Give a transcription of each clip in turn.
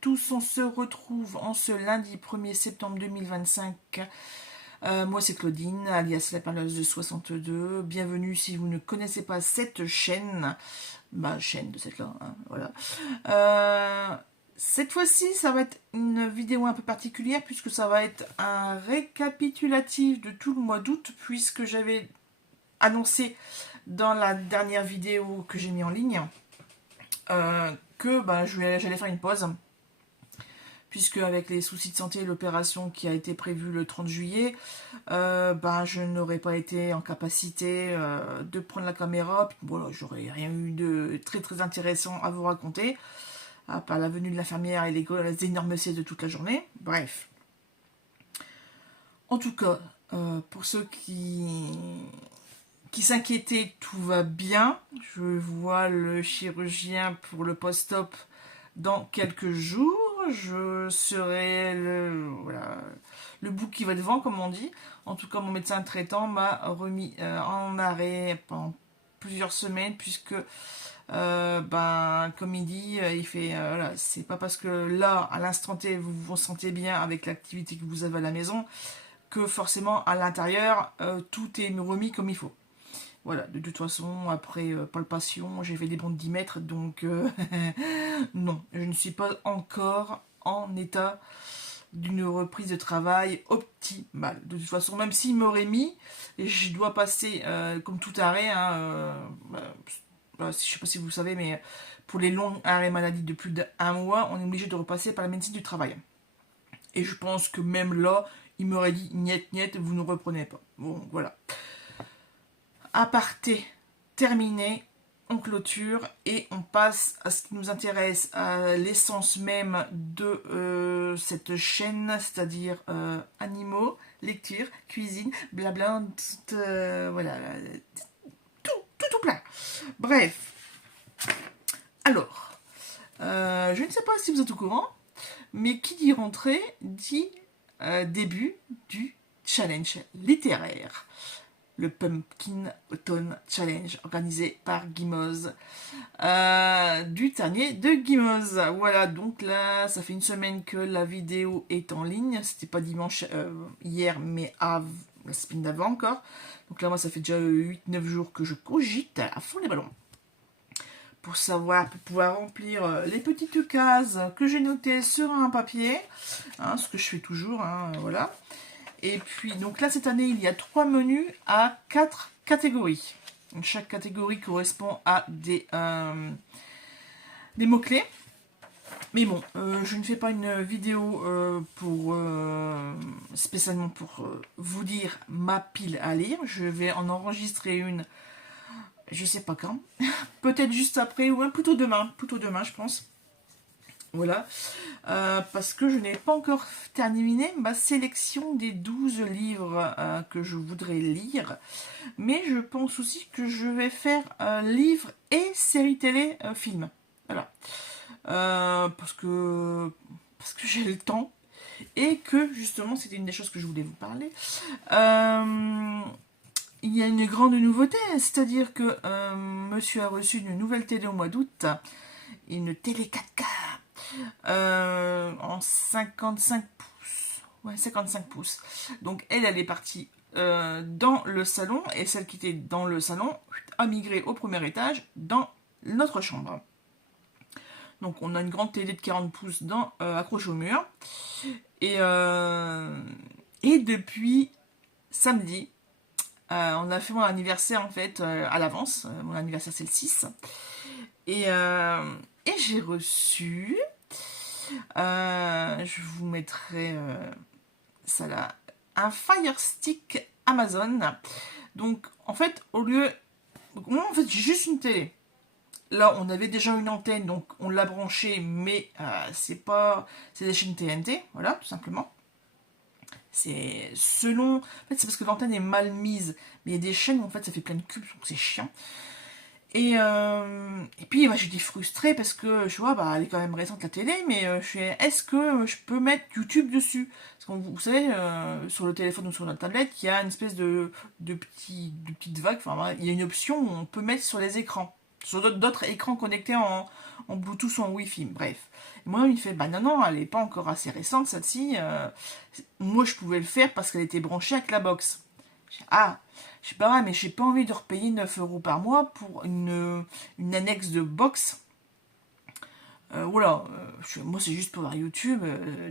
tous, on se retrouve en ce lundi 1er septembre 2025. Moi c'est Claudine, alias la parleuse de 62. Bienvenue si vous ne connaissez pas cette chaîne. Chaîne de cette là, hein, voilà. Cette fois-ci, ça va être une vidéo un peu particulière puisque ça va être un récapitulatif de tout le mois d'août puisque j'avais annoncé dans la dernière vidéo que j'ai mis en ligne que j'allais faire une pause puisque avec les soucis de santé et l'opération qui a été prévue le 30 juillet, je n'aurais pas été en capacité de prendre la caméra. Puis, voilà, j'aurais rien eu de très très intéressant à vous raconter, à part la venue de l'infirmière et les énormes siestes de toute la journée. Bref. En tout cas, pour ceux qui s'inquiétaient, tout va bien. Je vois le chirurgien pour le post-op dans quelques jours. Je serai le bouc qui va devant, comme on dit. En tout cas, mon médecin traitant m'a remis en arrêt pendant plusieurs semaines, puisque, comme il dit, il fait, c'est pas parce que là, à l'instant T, vous vous sentez bien avec l'activité que vous avez à la maison, que forcément, à l'intérieur, tout est remis comme il faut. Voilà, de toute façon, après palpation, j'ai fait des bonds de 10 mètres, donc non, je ne suis pas encore en état d'une reprise de travail optimale. De toute façon, même s'il m'aurait mis, et je dois passer, comme tout arrêt, hein, je ne sais pas si vous savez, mais pour les longs arrêts maladie de plus d'1 mois, on est obligé de repasser par la médecine du travail. Et je pense que même là, il m'aurait dit, niet, niet, vous ne reprenez pas. Bon, voilà. Aparté terminé, on clôture et on passe à ce qui nous intéresse, à l'essence même de cette chaîne, c'est-à-dire animaux, lecture, cuisine, blabla, voilà, tout plein. Bref, alors, je ne sais pas si vous êtes au courant, mais qui dit rentrée dit début du challenge littéraire. Le Pumpkin Autumn Challenge organisé par Gimoz, du Ternier de Gimoz. Voilà, donc là, ça fait une semaine que la vidéo est en ligne. C'était pas dimanche hier, mais la semaine d'avant encore. Donc là, moi, ça fait déjà 8-9 jours que je cogite à fond les ballons. Pour pouvoir remplir les petites cases que j'ai notées sur un papier, hein, ce que je fais toujours, hein, voilà. Et puis, donc là, cette année, il y a 3 menus à 4 catégories. Donc, chaque catégorie correspond à des mots-clés. Mais bon, je ne fais pas une vidéo spécialement pour vous dire ma pile à lire. Je vais en enregistrer une, je sais pas quand. Peut-être juste après, ou plutôt demain, je pense. Voilà, parce que je n'ai pas encore terminé ma sélection des 12 livres que je voudrais lire, mais je pense aussi que je vais faire livre et série télé film. Voilà, parce que j'ai le temps et que justement c'était une des choses que je voulais vous parler. Il y a une grande nouveauté, c'est-à-dire que monsieur a reçu une nouvelle télé au mois d'août, une télé 4K. En 55 pouces. Ouais, 55 pouces. Donc elle est partie dans le salon, et celle qui était dans le salon a migré au premier étage dans notre chambre. Donc on a une grande télé de 40 pouces accrochée au mur. Et depuis samedi, on a fait mon anniversaire en fait à l'avance. Mon anniversaire c'est le 6. Et j'ai reçu, je vous mettrai ça là, un Fire Stick Amazon. Donc en fait, moi en fait j'ai juste une télé. Là on avait déjà une antenne, donc on l'a branchée, mais c'est des chaînes TNT, voilà, tout simplement. C'est selon, en fait c'est parce que l'antenne est mal mise, mais il y a des chaînes où en fait ça fait plein de cubes, donc c'est chiant. Et puis j'étais frustrée parce que je vois, elle est quand même récente la télé, mais est-ce que je peux mettre YouTube dessus? Parce que vous savez, sur le téléphone ou sur la tablette, il y a une espèce de petite vague, enfin il y a une option où on peut mettre sur les écrans. sur d'autres écrans connectés en Bluetooth ou en Wi-Fi, bref. Et moi, il me fait, bah non, elle n'est pas encore assez récente, celle-ci. Moi, je pouvais le faire parce qu'elle était branchée avec la box. Ah, je sais pas, ouais, mais j'ai pas envie de repayer 9 euros par mois pour une annexe de box. Voilà, moi c'est juste pour voir YouTube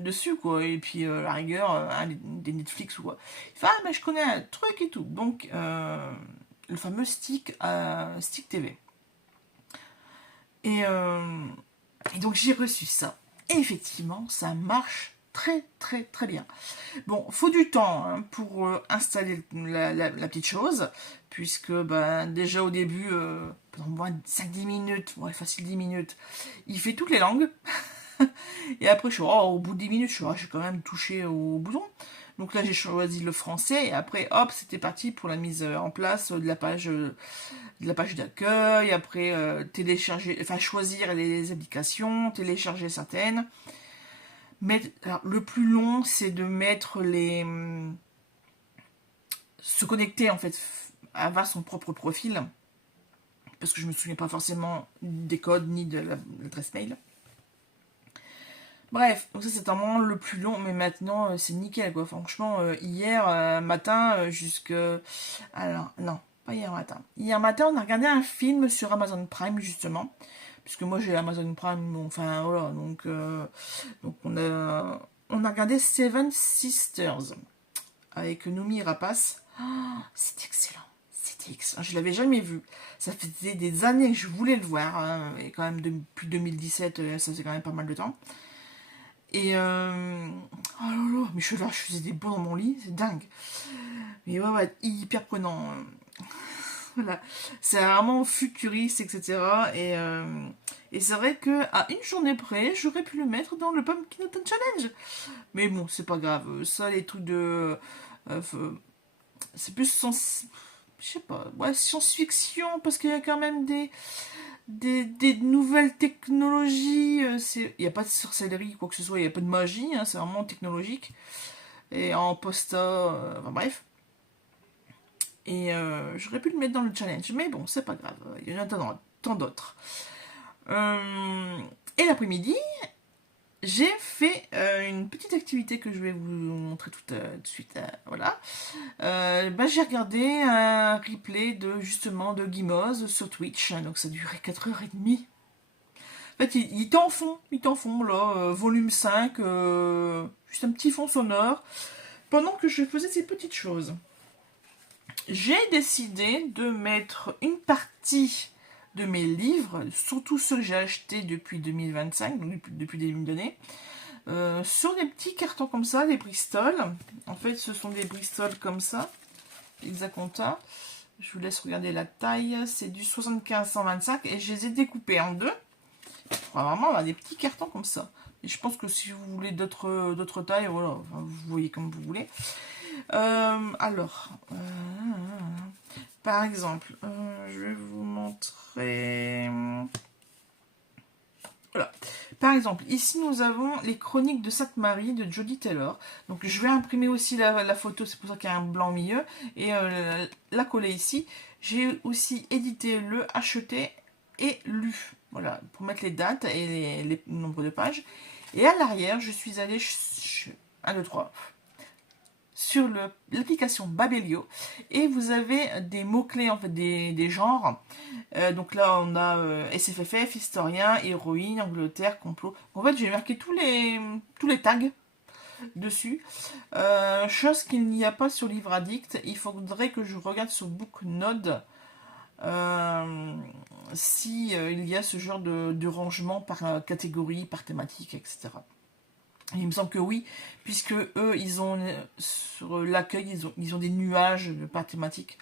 dessus, quoi. Et puis, la rigueur, des Netflix ou quoi. Il fait, ah, mais je connais un truc et tout. Donc, le fameux Stick TV. Et, euh, et donc, j'ai reçu ça. Et effectivement, ça marche très, très, très bien. Bon, faut du temps hein, pour installer la petite chose, puisque ben, déjà au début, pendant moins de 5-10 minutes, ouais, facile 10 minutes, il fait toutes les langues. Et après, je suis, oh, au bout de 10 minutes, je suis quand même touché au bouton. Donc là, j'ai choisi le français, et après, hop, c'était parti pour la mise en place de la page d'accueil. Après, télécharger, enfin, choisir les applications, télécharger certaines. Alors, le plus long, c'est de mettre se connecter en fait, avoir son propre profil, parce que je me souviens pas forcément des codes ni de l'adresse mail. Bref, donc ça c'est un moment le plus long, mais maintenant c'est nickel quoi. Franchement, hier matin jusque. Alors, non, pas hier matin. Hier matin, on a regardé un film sur Amazon Prime justement, puisque moi j'ai Amazon Prime, bon, enfin voilà, donc on a regardé Seven Sisters avec Noomi Rapace. Ah, c'est excellent. C'était excellent. Je l'avais jamais vu. Ça faisait des années que je voulais le voir. Hein, et quand même depuis 2017, ça faisait quand même pas mal de temps. Et oh là là, mais je suis là, je faisais des bons dans mon lit, c'est dingue. Mais ouais, ouais, hyper prenant. Voilà. C'est vraiment futuriste, etc. Et c'est vrai que à une journée près, j'aurais pu le mettre dans le Pumpkin Autumn Challenge. Mais bon, c'est pas grave. Ça, les trucs de. euh, c'est plus je sais pas, ouais, science-fiction, parce qu'il y a quand même des nouvelles technologies. Il n'y a pas de sorcellerie, quoi que ce soit, il n'y a pas de magie, hein, c'est vraiment technologique. Et en posta, enfin bref. Et j'aurais pu le mettre dans le challenge, mais bon, c'est pas grave, il y en a tant d'autres. Et l'après-midi, j'ai fait une petite activité que je vais vous montrer tout de suite. Voilà. J'ai regardé un replay de justement de Gimos sur Twitch. Donc ça durait 4h30. En fait, il était en fond là, volume 5, juste un petit fond sonore, pendant que je faisais ces petites choses. J'ai décidé de mettre une partie de mes livres, surtout ceux que j'ai achetés depuis 2025, donc depuis début d'année, sur des petits cartons comme ça, des Bristol. En fait, ce sont des Bristol comme ça, Exaconta. Je vous laisse regarder la taille. C'est du 75-125 et je les ai découpés en deux. On va vraiment avoir des petits cartons comme ça. Et je pense que si vous voulez d'autres tailles, voilà, enfin, vous voyez comme vous voulez. Alors, par exemple, je vais vous montrer. Voilà. Par exemple, ici nous avons les Chroniques de Sainte-Marie de Jody Taylor. Donc je vais imprimer aussi la photo, c'est pour ça qu'il y a un blanc au milieu, et la coller ici. J'ai aussi édité acheté et lu. Voilà, pour mettre les dates et les nombres de pages. Et à l'arrière, je suis allée 1, 2, 3 sur l'application Babelio et vous avez des mots-clés, en fait, des genres. Donc là, on a SFFF, historien, héroïne, Angleterre, complot. En fait, j'ai marqué tous les tags dessus. Chose qu'il n'y a pas sur Livre Addict. Il faudrait que je regarde sur Booknode si il y a ce genre de rangement par catégorie, par thématique, etc. Il me semble que oui, puisque eux, ils ont sur l'accueil, ils ont des nuages par thématique.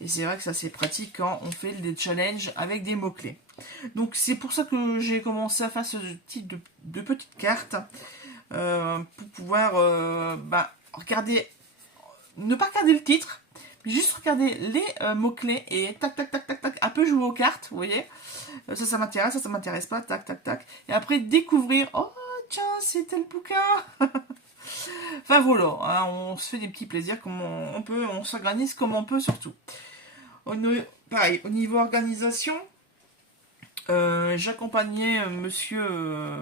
Et c'est vrai que ça c'est pratique quand on fait des challenges avec des mots-clés. Donc c'est pour ça que j'ai commencé à faire ce type de petites cartes pour pouvoir regarder, ne pas regarder le titre, mais juste regarder les mots-clés et tac tac tac tac tac, un peu jouer aux cartes, vous voyez. Ça m'intéresse, ça m'intéresse pas, tac tac tac. Et après découvrir, oh tiens, c'est tel bouquin. Enfin voilà, hein, on se fait des petits plaisirs comme on peut, on s'organise comme on peut surtout. Pareil, au niveau organisation, J'accompagnais monsieur,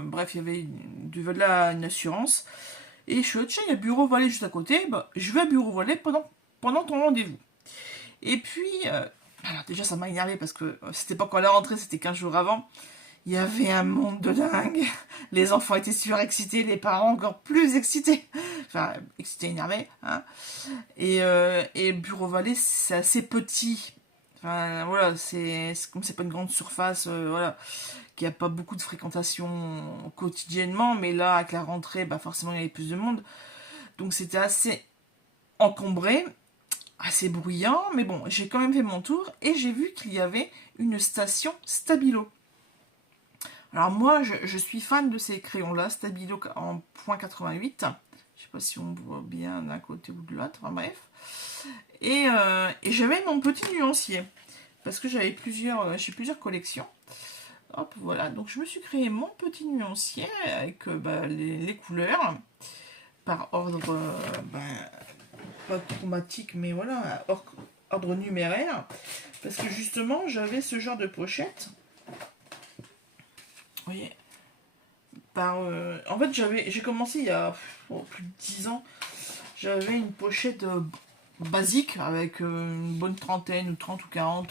bref, il y avait une assurance. Et je suis, tiens, il y a Bureau Vallée juste à côté, bah, je vais à Bureau Vallée pendant ton rendez-vous. Et puis, alors déjà ça m'a énervé parce que c'était pas quand la rentrée, c'était 15 jours avant. Il y avait un monde de dingue. Les enfants étaient surexcités, les parents encore plus excités. Enfin, excités, énervés. Hein. Et Bureau Vallée, c'est assez petit. Enfin, voilà, comme c'est pas une grande surface, voilà, qu'il n'y a pas beaucoup de fréquentation quotidiennement, mais là, avec la rentrée, bah forcément, il y avait plus de monde. Donc c'était assez encombré, assez bruyant, mais bon, j'ai quand même fait mon tour et j'ai vu qu'il y avait une station Stabilo. Alors moi, je suis fan de ces crayons-là, Stabilo en .88. Je sais pas si on voit bien d'un côté ou de l'autre, enfin bref. Et j'avais mon petit nuancier, parce que j'ai plusieurs collections. Hop, voilà, donc je me suis créé mon petit nuancier avec les couleurs, par ordre, pas chromatique, mais voilà, ordre numéraire. Parce que justement, j'avais ce genre de pochette. Vous voyez, en fait, j'ai commencé il y a plus de 10 ans. J'avais une pochette basique avec une bonne trentaine ou 30 ou 40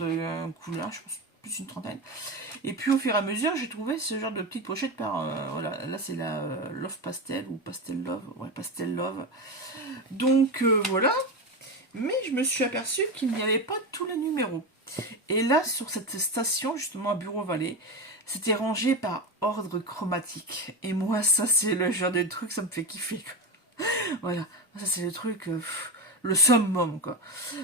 couleurs, je pense plus une trentaine. Et puis au fur et à mesure, j'ai trouvé ce genre de petites pochettes voilà, là c'est la Love Pastel ou Pastel Love, ouais, Pastel Love. Donc voilà, mais je me suis aperçue qu'il n'y avait pas tous les numéros. Et là, sur cette station, justement à Bureau Vallée, c'était rangé par ordre chromatique. Et moi, ça, c'est le genre de truc, ça me fait kiffer. Quoi. Voilà, ça, c'est le truc, le summum, quoi.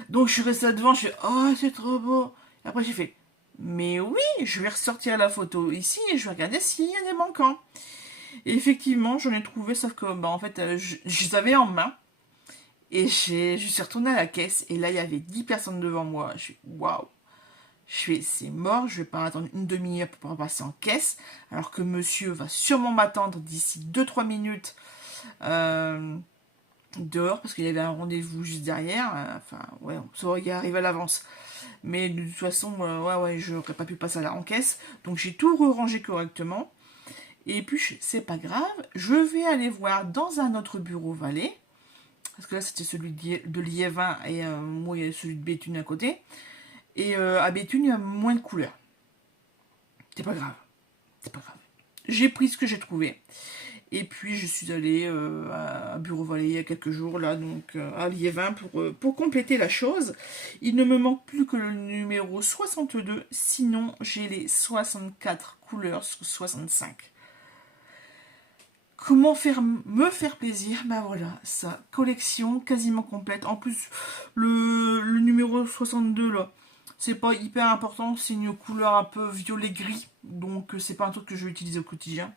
Donc, je suis restée là devant, je fais, oh, c'est trop beau. Et après, j'ai fait, mais oui, je vais ressortir la photo ici et je vais regarder s'il y a des manquants. Et effectivement, j'en ai trouvé, sauf que, en fait, je les avais en main. Et je suis retournée à la caisse et là, il y avait 10 personnes devant moi. Je suis, waouh. Je fais, c'est mort, je vais pas attendre une demi-heure pour pouvoir passer en caisse, alors que monsieur va sûrement m'attendre d'ici 2-3 minutes dehors, parce qu'il y avait un rendez-vous juste derrière. Enfin, ouais, ça aurait arrivé à l'avance. Mais de toute façon, ouais, je n'aurais pas pu passer en caisse. Donc j'ai tout rangé correctement. Et puis, c'est pas grave, je vais aller voir dans un autre bureau Vallée, parce que là, c'était celui de Liévin, et moi, il y a celui de Béthune à côté. Et à Béthune, il y a moins de couleurs. C'est pas grave. C'est pas grave. J'ai pris ce que j'ai trouvé. Et puis je suis allée à Bureau Vallée il y a quelques jours, là, donc à Liévin, pour compléter la chose. Il ne me manque plus que le numéro 62, sinon j'ai les 64 couleurs sur 65. Comment me faire plaisir? Ben voilà, sa collection quasiment complète. En plus, le numéro 62, là, c'est pas hyper important, c'est une couleur un peu violet-gris, donc c'est pas un truc que je vais utiliser au quotidien.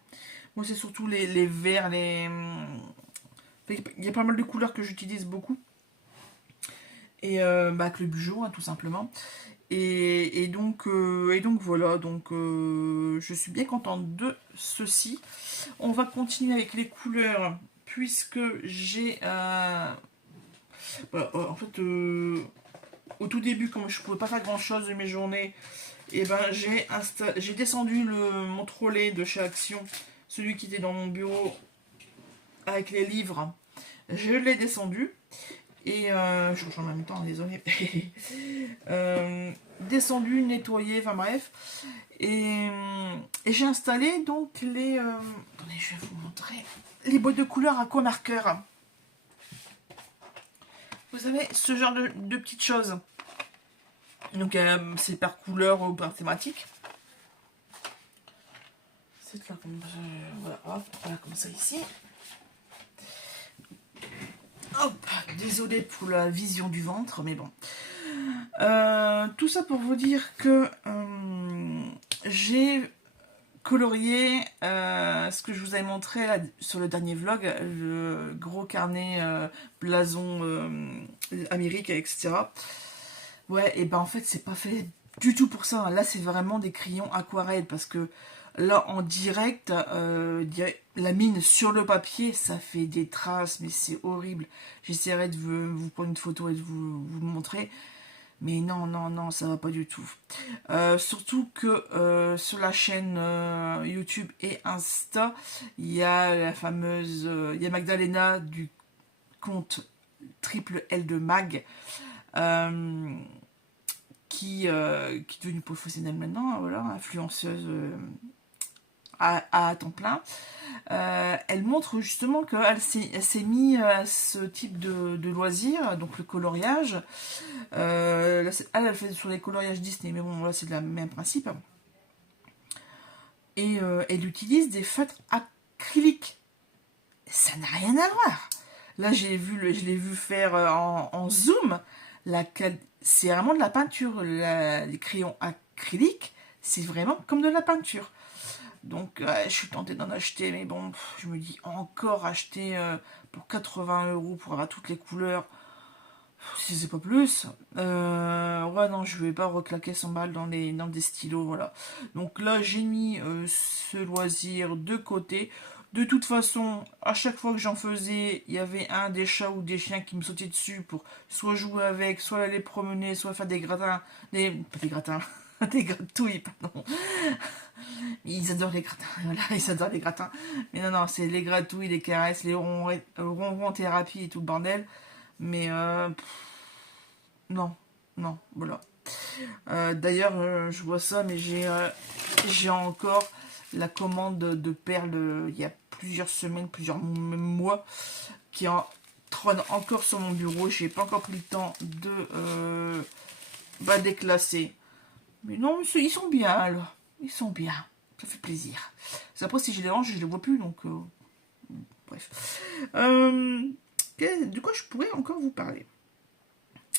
Moi, c'est surtout les verts, il y a pas mal de couleurs que j'utilise beaucoup. Et avec le Bugeot, hein, tout simplement. Et donc voilà, donc je suis bien contente de ceci. On va continuer avec les couleurs, puisque j'ai... en fait, au tout début, comme je ne pouvais pas faire grand chose de mes journées, et ben j'ai descendu mon trolley de chez Action, celui qui était dans mon bureau avec les livres. Je l'ai descendu. Et je change en même temps, désolé. Descendu, nettoyé, enfin bref. Et j'ai installé donc les... attendez, je vais vous montrer. Les boîtes de couleurs aquamarqueur. Vous savez, ce genre de petites choses. Donc c'est par couleur ou par thématique. C'est là comme ça. Voilà, hop, voilà comme ça ici. Hop, désolé pour la vision du ventre, mais bon. Tout ça pour vous dire que j'ai colorié ce que je vous avais montré là, sur le dernier vlog, le gros carnet blason Amérique, etc. Ouais, et ben en fait, c'est pas fait du tout pour ça. Là, c'est vraiment des crayons aquarelles parce que là, en direct, la mine sur le papier, ça fait des traces, mais c'est horrible. J'essaierai de vous prendre une photo et de vous le montrer. Mais non, non, non, ça va pas du tout. Surtout que sur la chaîne YouTube et Insta, il y a la fameuse, il y a Magdalena du compte Triple L de Mag, euh, qui est devenue professionnelle maintenant, hein, voilà, influenceuse à temps plein. Elle montre justement elle s'est mise à ce type de loisir, donc le coloriage. Là, elle fait sur les coloriages Disney, mais bon, là c'est le même principe. Et elle utilise des feutres acryliques. Ça n'a rien à voir. Là, je l'ai vu faire en zoom. C'est vraiment de la peinture. Les crayons acryliques, c'est vraiment comme de la peinture. Donc, je suis tentée d'en acheter, mais bon, je me dis encore acheter pour 80 € pour avoir toutes les couleurs, si c'est pas plus. Ouais, non, je vais pas reclaquer 100 balles dans des stylos, voilà. Donc là, j'ai mis ce loisir de côté. De toute façon, à chaque fois que j'en faisais, il y avait un des chats ou des chiens qui me sautaient dessus pour soit jouer avec, soit aller promener, soit faire des gratins. Pas des gratins, des gratouilles, pardon. Ils adorent les gratins, voilà, ils adorent les gratins. Mais non, non, c'est les gratouilles, les caresses, les ronrons thérapie et tout le bordel. Mais non, non, voilà. D'ailleurs, je vois ça, mais j'ai encore la commande de perles il y a plusieurs semaines, plusieurs mois, qui en trône encore sur mon bureau. J'ai pas encore pris le temps de déclasser. Mais non, ils sont bien, alors. Ils sont bien. Ça fait plaisir. Après, si je les range, je les vois plus, donc bref. De quoi je pourrais encore vous parler?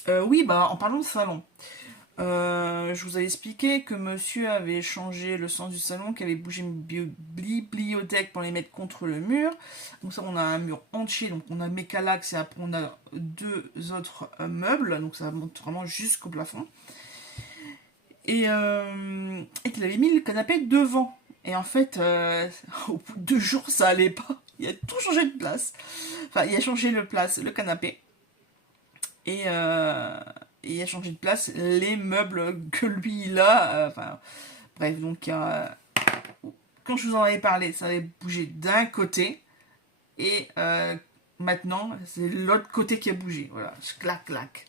Oui, bah en parlant de salon. Je vous avais expliqué que monsieur avait changé le sens du salon, qu'il avait bougé une bibliothèque pour les mettre contre le mur. Donc ça, on a un mur entier, donc on a Mécalax et après on a deux autres meubles, donc ça monte vraiment jusqu'au plafond. Et qu'il avait mis le canapé devant. Et en fait, au bout de 2 jours, ça allait pas. Il a tout changé de place. Enfin, il a changé le canapé. Et, il a changé de place les meubles que lui il a. Enfin, bref, donc quand je vous en avais parlé, ça avait bougé d'un côté. Et maintenant, c'est l'autre côté qui a bougé. Voilà, clac, clac.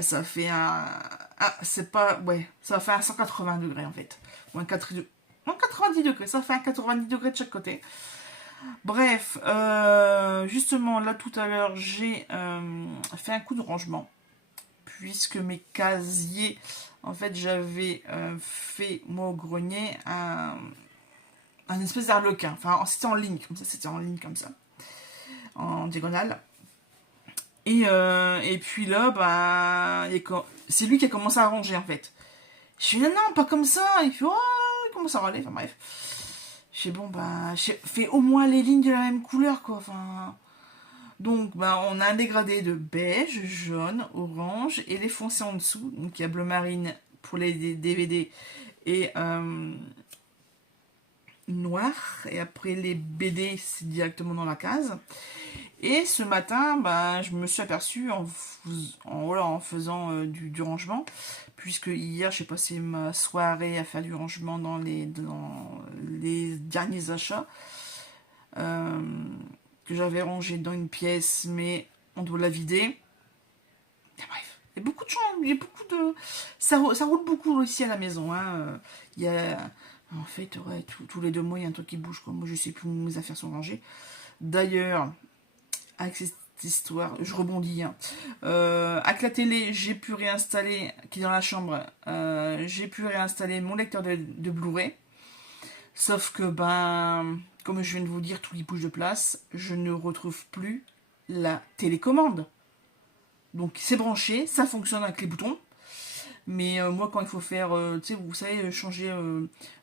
Ça fait un. Ah, c'est pas. Ouais, ça fait un 180 degrés en fait. Ou un 90 degrés. Ça fait un 90 degrés de chaque côté. Bref, justement, là tout à l'heure, j'ai fait un coup de rangement. Puisque mes casiers, en fait, j'avais fait, moi, au grenier, un espèce d'arlequin. Enfin, c'était en ligne, comme ça, c'était en ligne, comme ça, en diagonale. Et puis là, bah, c'est lui qui a commencé à ranger, en fait. Je suis non, non, pas comme ça. Il fait, oh, il commence à râler. Enfin, bref. Je sais, bon, bah, fais au moins les lignes de la même couleur, quoi. Enfin. Donc, bah, on a un dégradé de beige, jaune, orange et les foncés en dessous. Donc, il y a bleu marine pour les DVD et noir. Et après, les BD, c'est directement dans la case. Et ce matin, bah, je me suis aperçue voilà, en faisant du rangement, puisque hier j'ai passé ma soirée à faire du rangement dans les derniers achats euh, que j'avais rangés dans une pièce, mais on doit la vider. Et bref, il y a beaucoup de gens, il y a beaucoup de... Ça roule beaucoup aussi à la maison. Hein. Il y a... En fait, ouais, tous les 2 mois, il y a un truc qui bouge. Quoi. Moi, je sais plus où mes affaires sont rangées. D'ailleurs, avec cette histoire, je rebondis. Hein. Avec la télé, j'ai pu réinstaller, qui est dans la chambre, j'ai pu réinstaller mon lecteur de Blu-ray. Sauf que, ben, comme je viens de vous dire, tout y bouge de place, je ne retrouve plus la télécommande. Donc c'est branché, ça fonctionne avec les boutons. Mais moi, quand il faut faire, tu sais, vous savez, changer,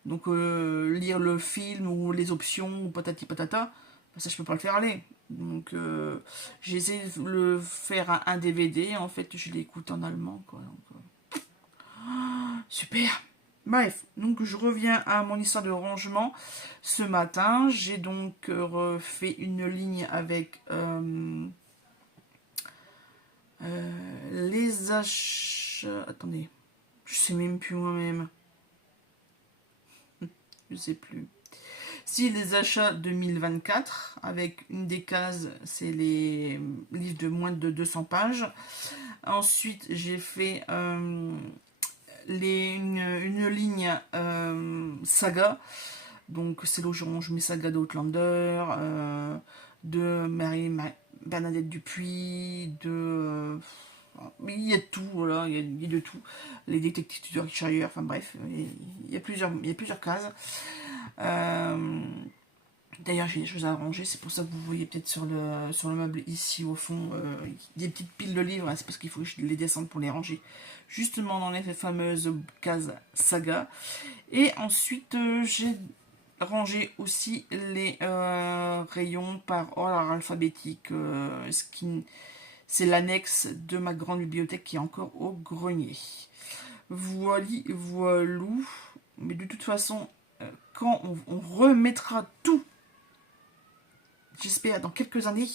donc lire le film ou les options ou patati patata, ça je peux pas le faire aller. Donc j'ai essayé de le faire à un DVD, en fait je l'écoute en allemand quoi. Donc, super. Bref, donc je reviens à mon histoire de rangement. Ce matin, j'ai donc refait une ligne avec les achats. achats... Attendez, je sais même plus moi-même. Je sais plus. Si, les achats 2024, avec une des cases, c'est les livres de moins de 200 pages. Ensuite, j'ai fait une ligne saga. Donc, c'est là où je mets saga d'Outlander, de Bernadette Dupuis, il y a de tout, voilà, il y a de tout. Les détectives de Richard, enfin bref, il y a plusieurs cases. D'ailleurs, j'ai des choses à ranger, c'est pour ça que vous voyez peut-être sur le meuble ici au fond des petites piles de livres, hein, c'est parce qu'il faut que je les descende pour les ranger justement dans les fameuses cases saga. Et ensuite, j'ai rangé aussi les rayons par ordre alphabétique, c'est l'annexe de ma grande bibliothèque qui est encore au grenier. Voilou. Mais de toute façon, quand on remettra tout, j'espère dans quelques années,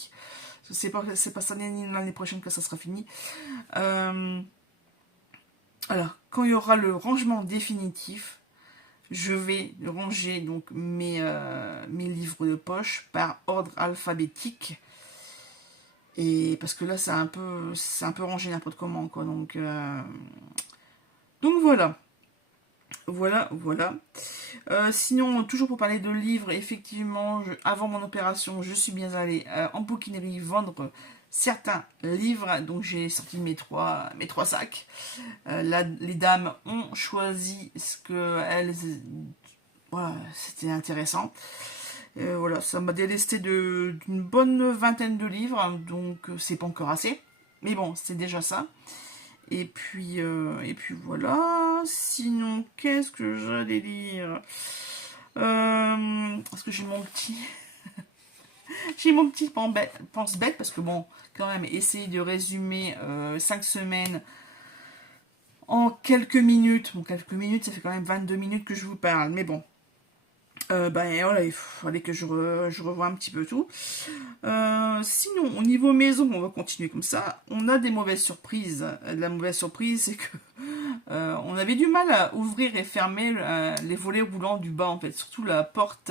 c'est pas cette année ni l'année prochaine que ça sera fini. Alors, quand il y aura le rangement définitif, je vais ranger donc mes livres de poche par ordre alphabétique. Et parce que là, c'est un peu rangé n'importe comment, quoi. Donc voilà. Voilà. Sinon, toujours pour parler de livres, effectivement, avant mon opération, je suis bien allée en bouquinerie vendre certains livres. Donc j'ai sorti mes trois sacs. Les dames ont choisi ce que elles... Voilà, c'était intéressant. Voilà, ça m'a délesté d'une bonne vingtaine de livres, donc c'est pas encore assez. Mais bon, c'est déjà ça. Et puis voilà. Sinon, qu'est-ce que j'allais dire Parce que j'ai mon petit... j'ai mon petit pense-bête, parce que bon, quand même, essayer de résumer 5 semaines en quelques minutes. Bon, quelques minutes, ça fait quand même 22 minutes que je vous parle, mais bon. Voilà, il fallait que je revoie un petit peu tout. Sinon, au niveau maison, on va continuer comme ça. On a des mauvaises surprises. La mauvaise surprise, c'est que on avait du mal à ouvrir et fermer les volets roulants du bas, en fait. Surtout la porte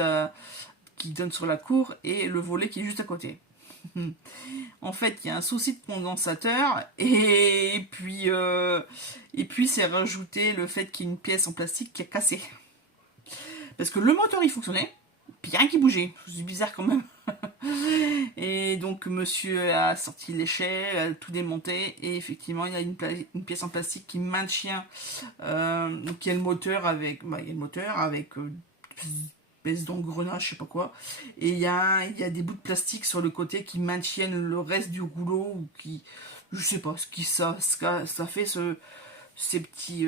qui donne sur la cour et le volet qui est juste à côté. En fait, il y a un souci de condensateur et puis c'est rajouté le fait qu'il y ait une pièce en plastique qui est cassée. Parce que le moteur il fonctionnait, puis rien qui bougeait. C'est bizarre quand même. Et donc monsieur a sorti l'échelle, a tout démonté, et effectivement il y a une pièce en plastique qui maintient. Donc il y a le moteur avec. Il y a le moteur avec espèce d'engrenage, je sais pas quoi. Et il y a des bouts de plastique sur le côté qui maintiennent le reste du rouleau, ou qui. Je sais pas ce qui ça fait ces petits.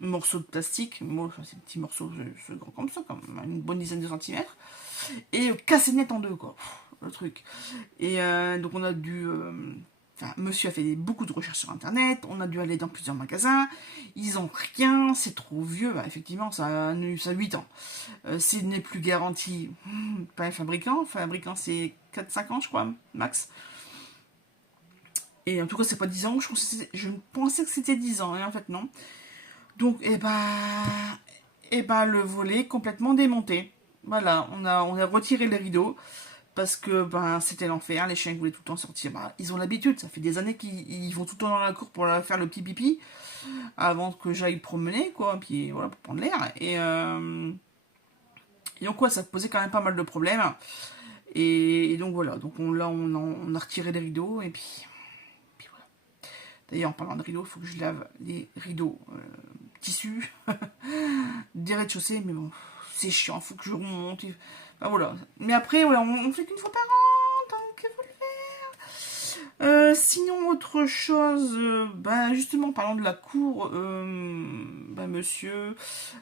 Morceaux de plastique, ces petits morceaux grands comme ça, comme une bonne dizaine de centimètres, et cassé net en deux, quoi, le truc. Et donc on a dû... monsieur a fait beaucoup de recherches sur internet, on a dû aller dans plusieurs magasins, ils ont rien, c'est trop vieux, effectivement, ça a 8 ans. Ce n'est plus garanti par un fabricant, c'est 4-5 ans, je crois, max. Et en tout cas, c'est pas 10 ans, je pensais que c'était 10 ans, et en fait, non. Donc, le volet est complètement démonté. Voilà, on a retiré les rideaux parce que c'était l'enfer. Les chiens voulaient tout le temps sortir. Ils ont l'habitude, ça fait des années qu'ils vont tout le temps dans la cour pour faire le petit pipi avant que j'aille promener, quoi. Puis voilà, pour prendre l'air. Et donc, quoi, ça posait quand même pas mal de problèmes. Et donc, voilà. Donc, on a retiré les rideaux et puis voilà. D'ailleurs, en parlant de rideaux, il faut que je lave les rideaux tissu des rez-de-chaussée, mais bon, c'est chiant, faut que je remonte. Voilà. Mais après, voilà, on fait qu'une fois par an, donc il faut le faire. Sinon, autre chose, justement, parlant de la cour, monsieur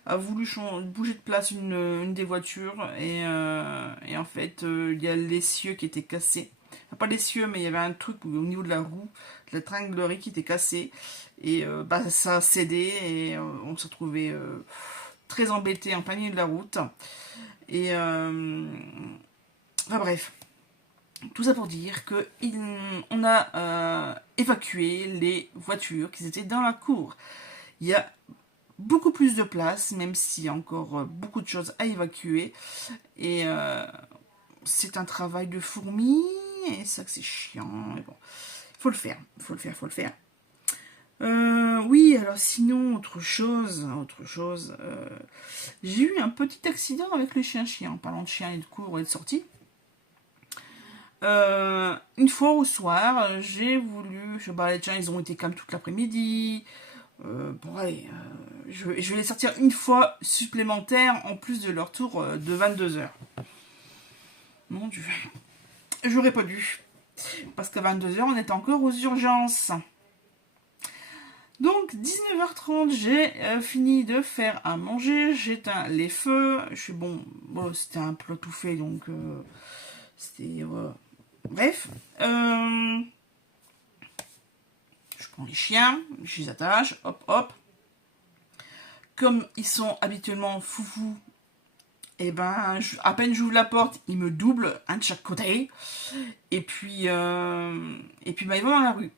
a voulu bouger de place une des voitures, et en fait, il y a l'essieu qui était cassé. Enfin, pas l'essieu, mais il y avait un truc au niveau de la roue, de la tringlerie qui était cassée. Et ça a cédé, et on s'est retrouvé très embêté en plein milieu de la route. Et bref. Tout ça pour dire que on a évacué les voitures qui étaient dans la cour. Il y a beaucoup plus de place, même s'il y a encore beaucoup de choses à évacuer. Et c'est un travail de fourmi, et ça que c'est chiant. Mais bon, faut le faire, faut le faire, faut le faire. Oui, alors sinon, autre chose, j'ai eu un petit accident avec le chien-chien, en parlant de chien et de cours et de sortie. Une fois au soir, j'ai voulu, les chiens, ils ont été calmes toute l'après-midi. Bon, allez, je vais les sortir une fois supplémentaire en plus de leur tour de 22h. Mon Dieu, j'aurais pas dû. Parce qu'à 22h, on est encore aux urgences. Donc, 19h30, j'ai fini de faire à manger. J'éteins les feux. Je suis bon, c'était un plat tout fait, donc c'était. Bref. Je prends les chiens, je les attache, hop, hop. Comme ils sont habituellement foufou, et ben, à peine j'ouvre la porte, ils me doublent, un de chaque côté. Et puis bah, ils vont dans la rue.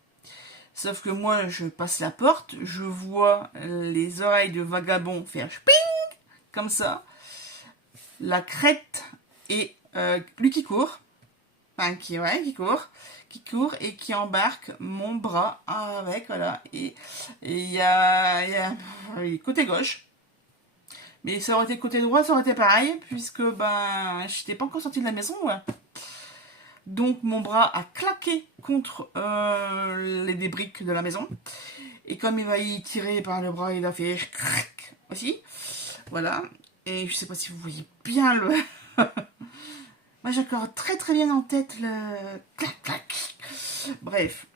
Sauf que moi, je passe la porte, je vois les oreilles de vagabond faire ping comme ça. La crête et lui qui court. Enfin, qui court et qui embarque mon bras avec, voilà. Et il y a côté gauche. Mais ça aurait été côté droit, ça aurait été pareil, puisque ben, j'étais pas encore sortie de la maison, ouais. Donc mon bras a claqué contre les briques de la maison. Et comme il va y tirer par le bras, il a fait crac aussi. Voilà. Et je sais pas si vous voyez bien le... Moi j'ai encore très très bien en tête le clac clac. Bref.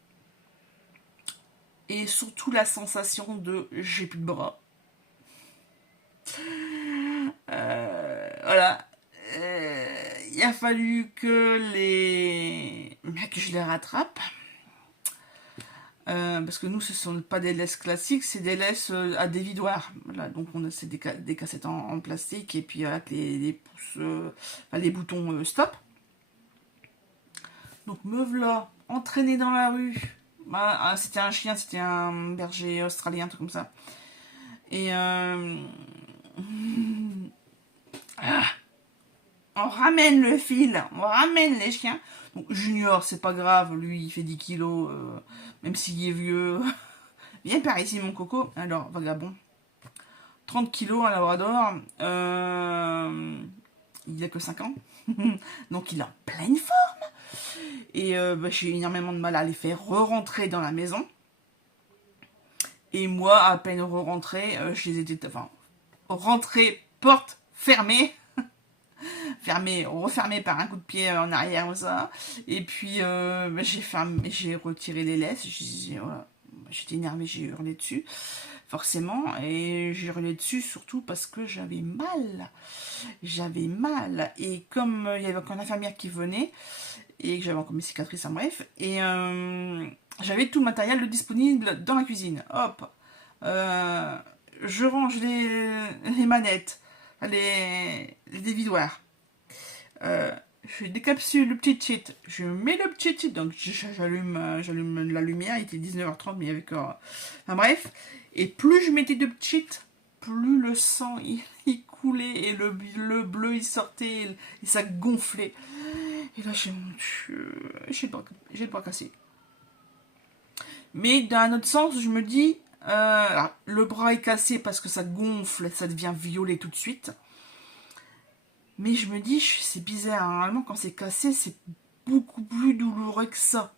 Et surtout la sensation de j'ai plus de bras. Voilà. Il a fallu que je les rattrape. Parce que nous, ce ne sont pas des laisses classiques, c'est des laisses à dévidoir. Voilà, donc on a des cassettes en plastique et puis avec les pouces, les boutons stop. Donc me voilà entraîné dans la rue. Voilà, c'était un chien, c'était un berger australien, un truc comme ça. Et on ramène le fil, on ramène les chiens. Donc Junior, c'est pas grave, lui il fait 10 kilos, même s'il est vieux. Viens par ici mon coco. Alors, vagabond. 30 kilos, un labrador. Il a que 5 ans. Donc il est en pleine forme. Et bah, j'ai énormément de mal à les faire re-rentrer dans la maison. Et moi, à peine re-rentré, je les ai... Enfin, rentré, porte fermée. Refermé par un coup de pied en arrière ou ça. Et puis bah, j'ai retiré les laisses. J'étais énervée, j'ai hurlé dessus, forcément. Et j'ai hurlé dessus surtout parce que j'avais mal. J'avais mal. Et comme il y avait encore une infirmière qui venait, et que j'avais encore mes cicatrices, en bref, et j'avais tout le matériel disponible dans la cuisine. Hop, je range les manettes, les dévidoirs. Je décapsule le petit cheat, je mets le petit cheat, donc j'allume la lumière, il était 19h30, mais avec... Enfin bref, et plus je mettais de petit cheat, plus le sang il coulait, et le bleu il sortait, et ça gonflait. Et là, j'ai le bras cassé. Mais d'un autre sens, je me dis, le bras est cassé parce que ça gonfle, ça devient violet tout de suite. Mais je me dis, c'est bizarre, normalement quand c'est cassé, c'est beaucoup plus douloureux que ça.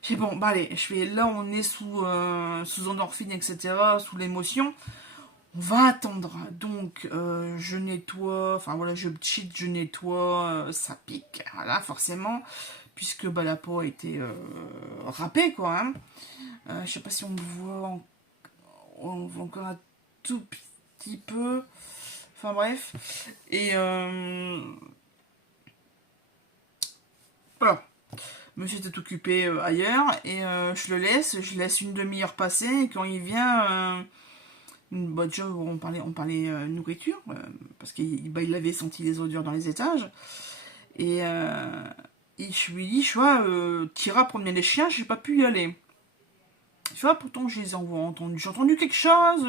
J'ai bon, bah allez, là on est sous endorphine, etc., sous l'émotion. On va attendre. Donc je nettoie, enfin voilà, je cheat, je nettoie, ça pique, voilà, forcément, puisque bah, la peau a été râpée, quoi. Hein. Je sais pas si on voit encore un tout petit peu. Enfin bref. Et voilà. Monsieur était occupé ailleurs et je laisse une demi-heure passer et quand il vient, déjà on parlait nourriture parce qu'il avait senti les odeurs dans les étages Et je lui dis, tu vois, t'iras promener les chiens, j'ai pas pu y aller. Tu vois, pourtant, je les ai entendus. J'ai entendu quelque chose.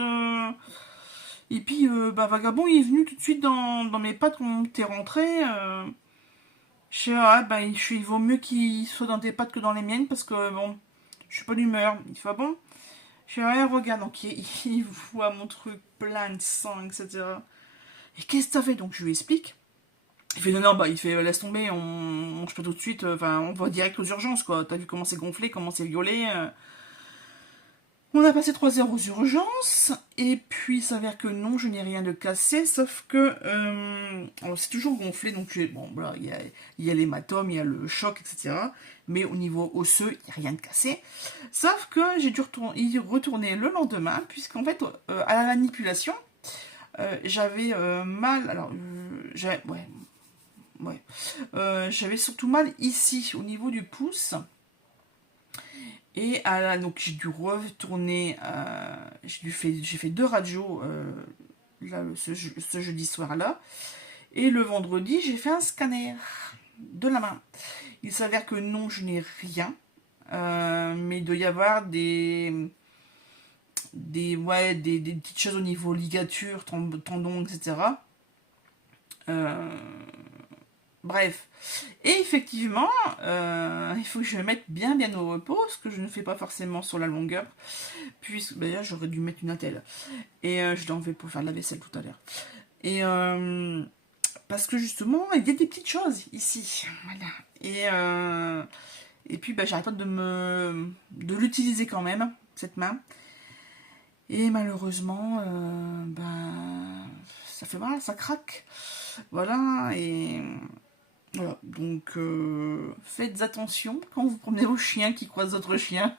Et puis, Vagabond, il est venu tout de suite dans mes pattes quand t'es rentré. Je sais, ah, il vaut mieux qu'il soit dans tes pattes que dans les miennes parce que, bon, je suis pas d'humeur. Il fait, ah bon? Je fais, ouais, regarde, donc il voit mon truc plein de sang, etc. Et qu'est-ce que t'as fait? Donc, je lui explique. Il fait, non, non, il fait, laisse tomber, on mange pas tout de suite, enfin, on va direct aux urgences, quoi. T'as vu comment c'est gonflé, comment c'est violé. On a passé 3 heures aux urgences, et puis il s'avère que non, je n'ai rien de cassé, sauf que c'est toujours gonflé, donc bon, voilà, il y a l'hématome, il y a le choc, etc. Mais au niveau osseux, il n'y a rien de cassé. Sauf que j'ai dû y retourner le lendemain, puisqu'en fait, à la manipulation, j'avais mal, alors, j'avais surtout mal ici, au niveau du pouce. Et donc j'ai dû retourner, j'ai fait 2 radios là, ce jeudi soir-là. Et le vendredi, j'ai fait un scanner de la main. Il s'avère que non, je n'ai rien. Mais il doit y avoir des petites choses au niveau ligature, tendons, etc. Bref. Et effectivement, il faut que je me mette bien au repos, ce que je ne fais pas forcément sur la longueur. Puisque d'ailleurs, j'aurais dû mettre une attelle. Et je l'en vais pour faire de la vaisselle tout à l'heure. Et parce que justement, il y a des petites choses ici. Voilà. Et puis, j'arrête pas de l'utiliser quand même, cette main. Et malheureusement, ça fait mal, ça craque. Voilà, et voilà, donc faites attention quand vous promenez vos chiens qui croisent d'autres chiens.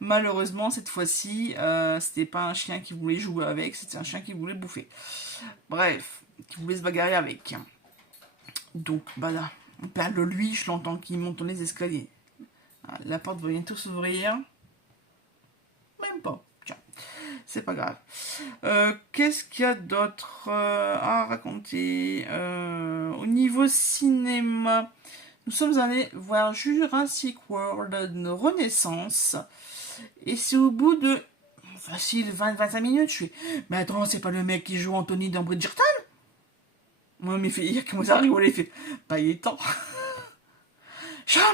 Malheureusement, cette fois-ci, c'était pas un chien qui voulait jouer avec, c'était un chien qui voulait bouffer. Bref, qui voulait se bagarrer avec. Donc, là, on parle de lui, je l'entends qui monte dans les escaliers. La porte va bientôt s'ouvrir. Même pas. Tiens, c'est pas grave. Qu'est-ce qu'il y a d'autre à raconter au niveau cinéma, nous sommes allés voir Jurassic World Renaissance. Et c'est au bout de facile 20-25 minutes. Je suis, mais attends, c'est pas le mec qui joue Anthony dans Bridgerton? Moi, mais il a commencé à rigoler. Il fait, il est temps.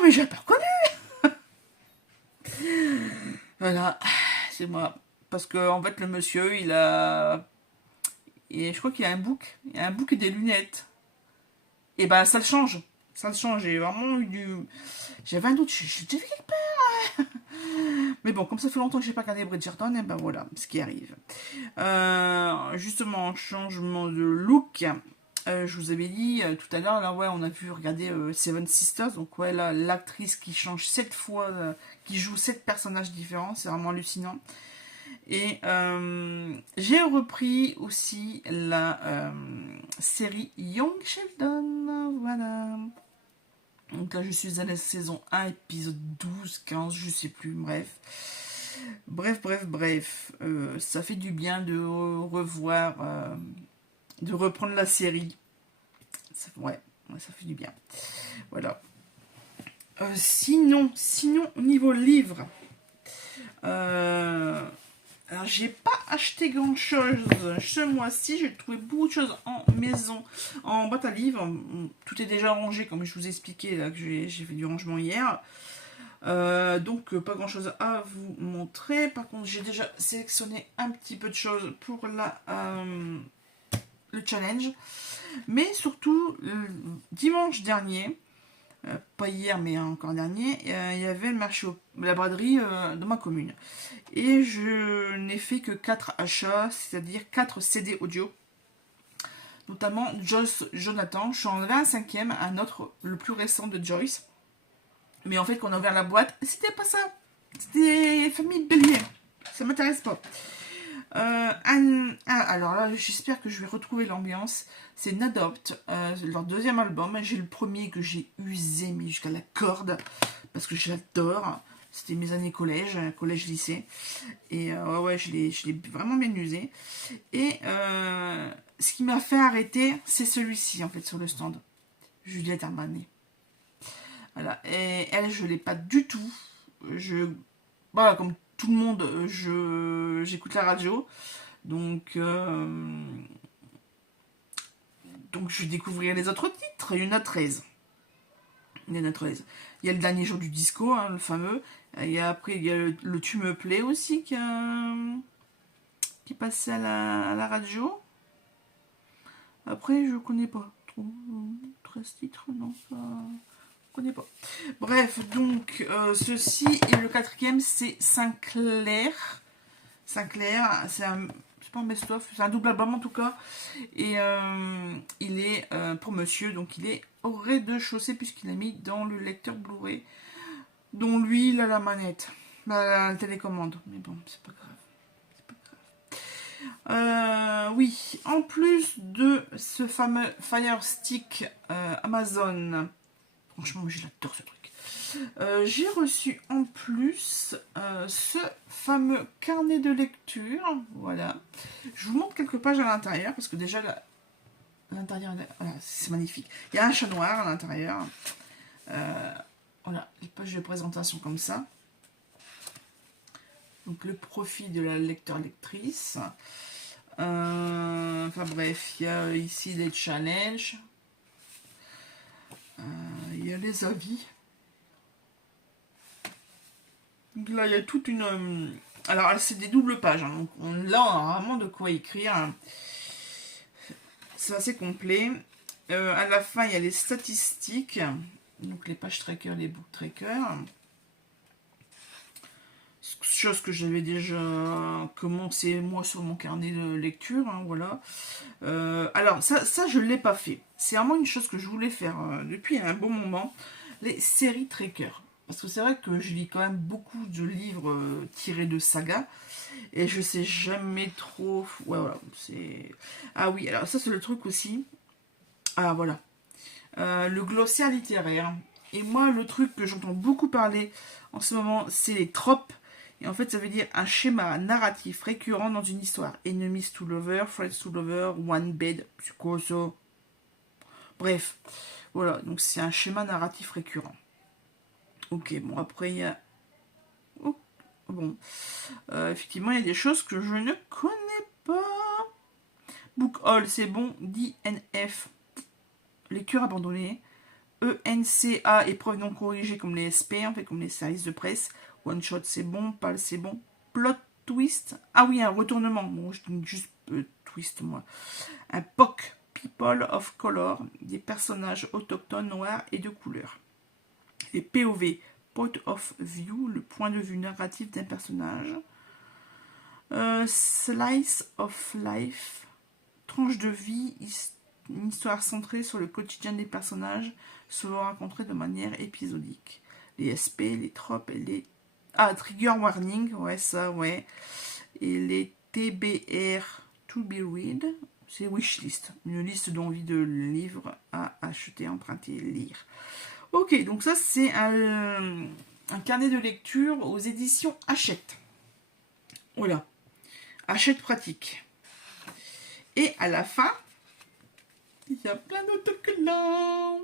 Mais j'ai pas reconnu. Voilà, c'est moi. Parce que en fait, le monsieur, je crois qu'il a un bouc. Il a un bouc et des lunettes. Et ça le change. Ça le change. J'ai vraiment eu du. J'avais un doute. J'ai déjà vu quelque part. Mais bon, comme ça fait longtemps que j'ai pas regardé Bridgerton, et voilà ce qui arrive. Justement, changement de look. Je vous avais dit tout à l'heure, là, ouais, on a vu regarder Seven Sisters. Donc, ouais, là, l'actrice qui change 7 fois, qui joue 7 personnages différents, c'est vraiment hallucinant. Et j'ai repris aussi la série Young Sheldon. Voilà. Donc là, je suis à la saison 1, épisode 12, 15, je sais plus, bref. Bref. Ça fait du bien de revoir, de reprendre la série. Ouais, ça fait du bien. Voilà. Sinon, au niveau livre, alors j'ai pas acheté grand chose ce mois-ci, j'ai trouvé beaucoup de choses en maison, en boîte à livres. Tout est déjà rangé comme je vous ai expliqué là, que j'ai fait du rangement hier. Donc pas grand chose à vous montrer. Par contre, j'ai déjà sélectionné un petit peu de choses pour le challenge. Mais surtout, dimanche dernier, pas hier mais encore dernier, il y avait le marché la braderie dans ma commune. Et je n'ai fait que 4 achats, c'est-à-dire 4 CD audio. Notamment Joyce Jonathan. Je suis en avais un 5e, un autre, le plus récent de Joyce. Mais en fait, quand on a ouvert la boîte, c'était pas ça. C'était Famille Bélier. Ça m'intéresse pas. Alors là, j'espère que je vais retrouver l'ambiance. C'est Nadopt, leur 2e album. J'ai le premier que j'ai usé, mais jusqu'à la corde, parce que j'adore. C'était mes années collège-lycée. Et ouais, je l'ai vraiment bien usé. Et ce qui m'a fait arrêter, c'est celui-ci, en fait, sur le stand. Juliette Armanet. Voilà. Et elle, je l'ai pas du tout. Voilà, comme tout le monde, j'écoute la radio. Donc, je vais découvrir les autres titres. Il y en a 13. Il y en a 13. Il y a le dernier jour du disco, hein, le fameux. Et après, il y a le Tu me plais aussi qui est passé à la radio. Après, je connais pas trop. 13 titres, non, ça... Je connais pas. Bref, donc, ceci, et le quatrième, c'est Sinclair. Sinclair, c'est pas un best-of, c'est un double album en tout cas. Et il est pour monsieur, donc il est au rez-de-chaussée puisqu'il a mis dans le lecteur Blu-ray, dont lui, il a la manette, la télécommande. Mais bon, c'est pas grave. Oui, en plus de ce fameux Fire Stick Amazon, franchement, j'adore ce truc. J'ai reçu en plus ce fameux carnet de lecture. Voilà. Je vous montre quelques pages à l'intérieur parce que déjà l'intérieur, voilà, c'est magnifique. Il y a un chat noir à l'intérieur. Voilà, les pages de présentation comme ça. Donc le profil de la lecteur-lectrice. Enfin bref, il y a ici des challenges. Il y a les avis. Donc là, il y a toute une... alors, c'est des doubles pages. Hein, donc là, on a vraiment de quoi écrire. C'est assez complet. À la fin, il y a les statistiques. Donc les pages tracker, les book trackers. Chose que j'avais déjà commencé moi sur mon carnet de lecture, hein, voilà. Alors ça je ne l'ai pas fait. C'est vraiment une chose que je voulais faire depuis un bon moment. Les séries tracker. Parce que c'est vrai que je lis quand même beaucoup de livres tirés de sagas. Et je sais jamais trop... Ouais, voilà, c'est... Ah oui, alors ça c'est le truc aussi. Ah voilà. Le glossaire littéraire. Et moi, le truc que j'entends beaucoup parler en ce moment, c'est les tropes. Et en fait, ça veut dire un schéma narratif récurrent dans une histoire. Enemies to lover, friends to lover, one bed, c'est quoi ça? Bref, voilà, donc c'est un schéma narratif récurrent. Ok, bon, après, il y a... Oh, bon, effectivement, il y a des choses que je ne connais pas. Book Haul, c'est bon. DNF, lecture abandonnée. ENCA, épreuve non corrigée comme les SP, en fait, comme les services de presse. One shot, c'est bon. PAL, c'est bon. Plot twist. Ah oui, un retournement. Bon, je dis juste twist, moi. Un POC, People of Color, des personnages autochtones noirs et de couleur. Les POV, Point of View, le point de vue narratif d'un personnage. Slice of Life, tranche de vie, une histoire centrée sur le quotidien des personnages, souvent racontés de manière épisodique. Les SP, les tropes et les... Ah, trigger warning, ouais, ça, ouais. Et les TBR, to be read, c'est wishlist, une liste d'envie de livres à acheter, emprunter, lire. Ok, donc ça, c'est un carnet de lecture aux éditions Hachette. Voilà. Hachette pratique. Et à la fin, il y a plein d'autocollants.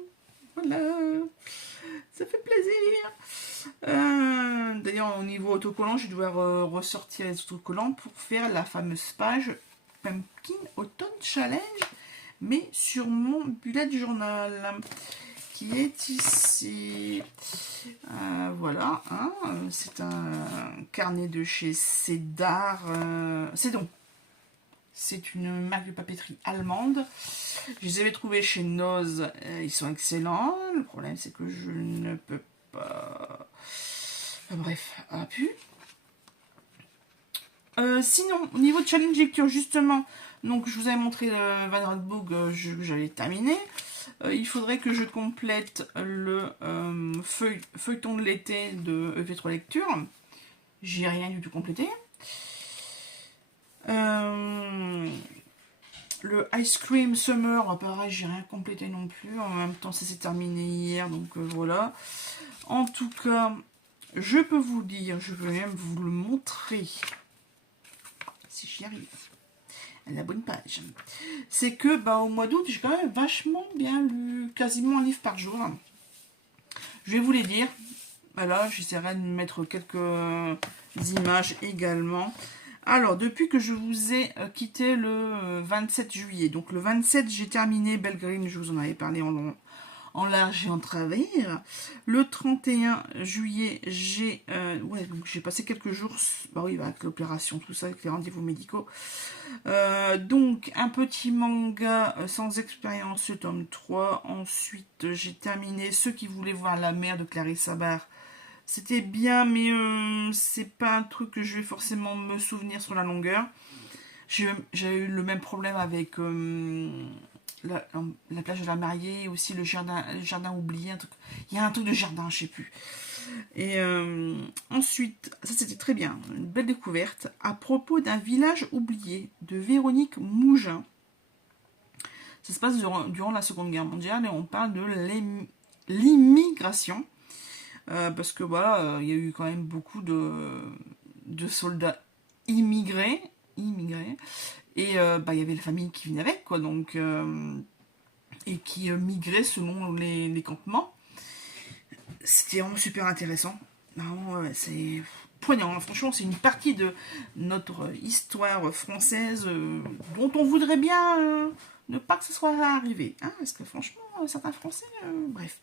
Voilà. Ça fait plaisir. D'ailleurs, au niveau autocollant, je dois ressortir les autocollants pour faire la fameuse page Pumpkin Autumn Challenge, mais sur mon bullet journal qui est ici. Voilà. Hein, c'est un carnet de chez Cédar. Cédon. C'est une marque de papeterie allemande. Je les avais trouvés chez Noz. Ils sont excellents. Le problème, c'est que je ne peux pas... Bref, pu. Sinon, au niveau de challenge lecture, justement, donc je vous avais montré le Van Radbook que j'avais terminé. Il faudrait que je complète le feuilleton de l'été de EV3 Lecture. J'ai rien du tout complété. Le Ice Cream Summer, pareil, j'ai rien complété non plus. En même temps, ça s'est terminé hier, donc voilà. En tout cas, je peux vous le dire, je peux même vous le montrer, si j'y arrive. la bonne page. C'est que au mois d'août, j'ai quand même vachement bien lu, quasiment un livre par jour. Je vais vous les dire. Voilà, j'essaierai de mettre quelques images également. Alors, depuis que je vous ai quitté le 27 juillet, donc le 27, j'ai terminé Belgrine, je vous en avais parlé en long, en large et en travers. Le 31 juillet, j'ai donc j'ai passé quelques jours, avec l'opération, tout ça, avec les rendez-vous médicaux. Donc, un petit manga sans expérience, ce tome 3. Ensuite, j'ai terminé Ceux qui voulaient voir la mer de Clarissa Barr. C'était bien, mais c'est pas un truc que je vais forcément me souvenir sur la longueur. J'ai eu le même problème avec la plage de la mariée, aussi le jardin oublié. Il y a un truc de jardin, je sais plus. Et ensuite, ça c'était très bien, une belle découverte, à propos d'un village oublié de Véronique Mougin. Ça se passe durant la Seconde Guerre mondiale et on parle de l'immigration. Parce que voilà, il y a eu quand même beaucoup de soldats immigrés. Et il y avait la famille qui venait avec, quoi, donc, et qui migraient selon les campements. C'était vraiment super intéressant. Non, c'est poignant, hein. Franchement, c'est une partie de notre histoire française dont on voudrait bien ne pas que ce soit arrivé. Hein, parce que franchement, certains Français, bref.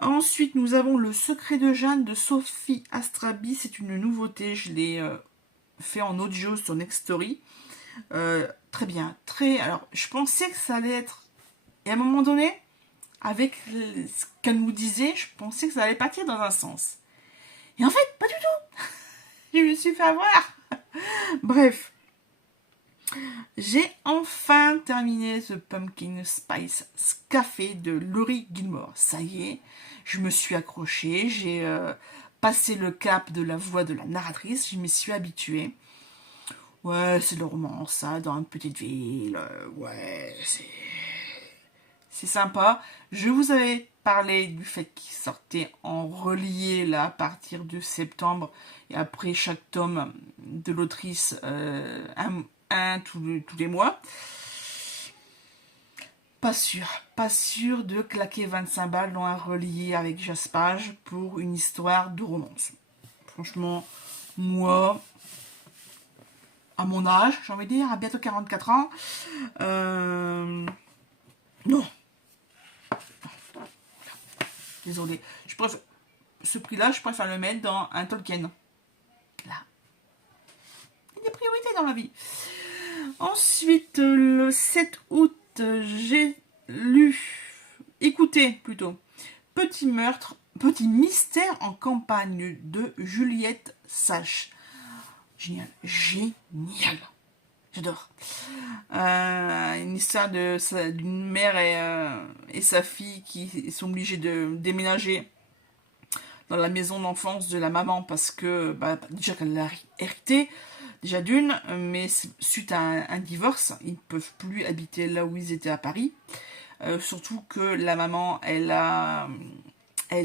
Ensuite, nous avons Le secret de Jeanne de Sophie Astrabi. C'est une nouveauté. Je l'ai fait en audio sur Nextory. Très bien. Alors, je pensais que ça allait être... Et à un moment donné, avec ce qu'elle nous disait, je pensais que ça allait partir dans un sens. Et en fait, pas du tout. Je me suis fait avoir. Bref. J'ai enfin terminé The Pumpkin Spice Café de Laurie Gilmore. Ça y est, je me suis accrochée, j'ai passé le cap de la voix de la narratrice, je m'y suis habituée. Ouais, c'est le roman, ça, dans une petite ville. Ouais, c'est sympa. Je vous avais parlé du fait qu'il sortait en relié là à partir de septembre et après chaque tome de l'autrice tous les mois. Pas sûr de claquer 25 balles dans un relié avec Jaspage pour une histoire de romance. Franchement, moi, à mon âge, j'ai envie de dire, à bientôt 44 ans, non. Désolée. Ce prix-là, je préfère le mettre dans un Tolkien. Là. Il y a des priorités dans la vie. Ensuite, le 7 août, j'ai écouté plutôt, Petit mystère en campagne de Juliette Sache. Génial. J'adore. Une histoire d'une mère et sa fille qui sont obligées de déménager dans la maison d'enfance de la maman parce que déjà qu'elle l'a hérité, déjà d'une, mais suite à un divorce, ils ne peuvent plus habiter là où ils étaient à Paris. Surtout que la maman, elle a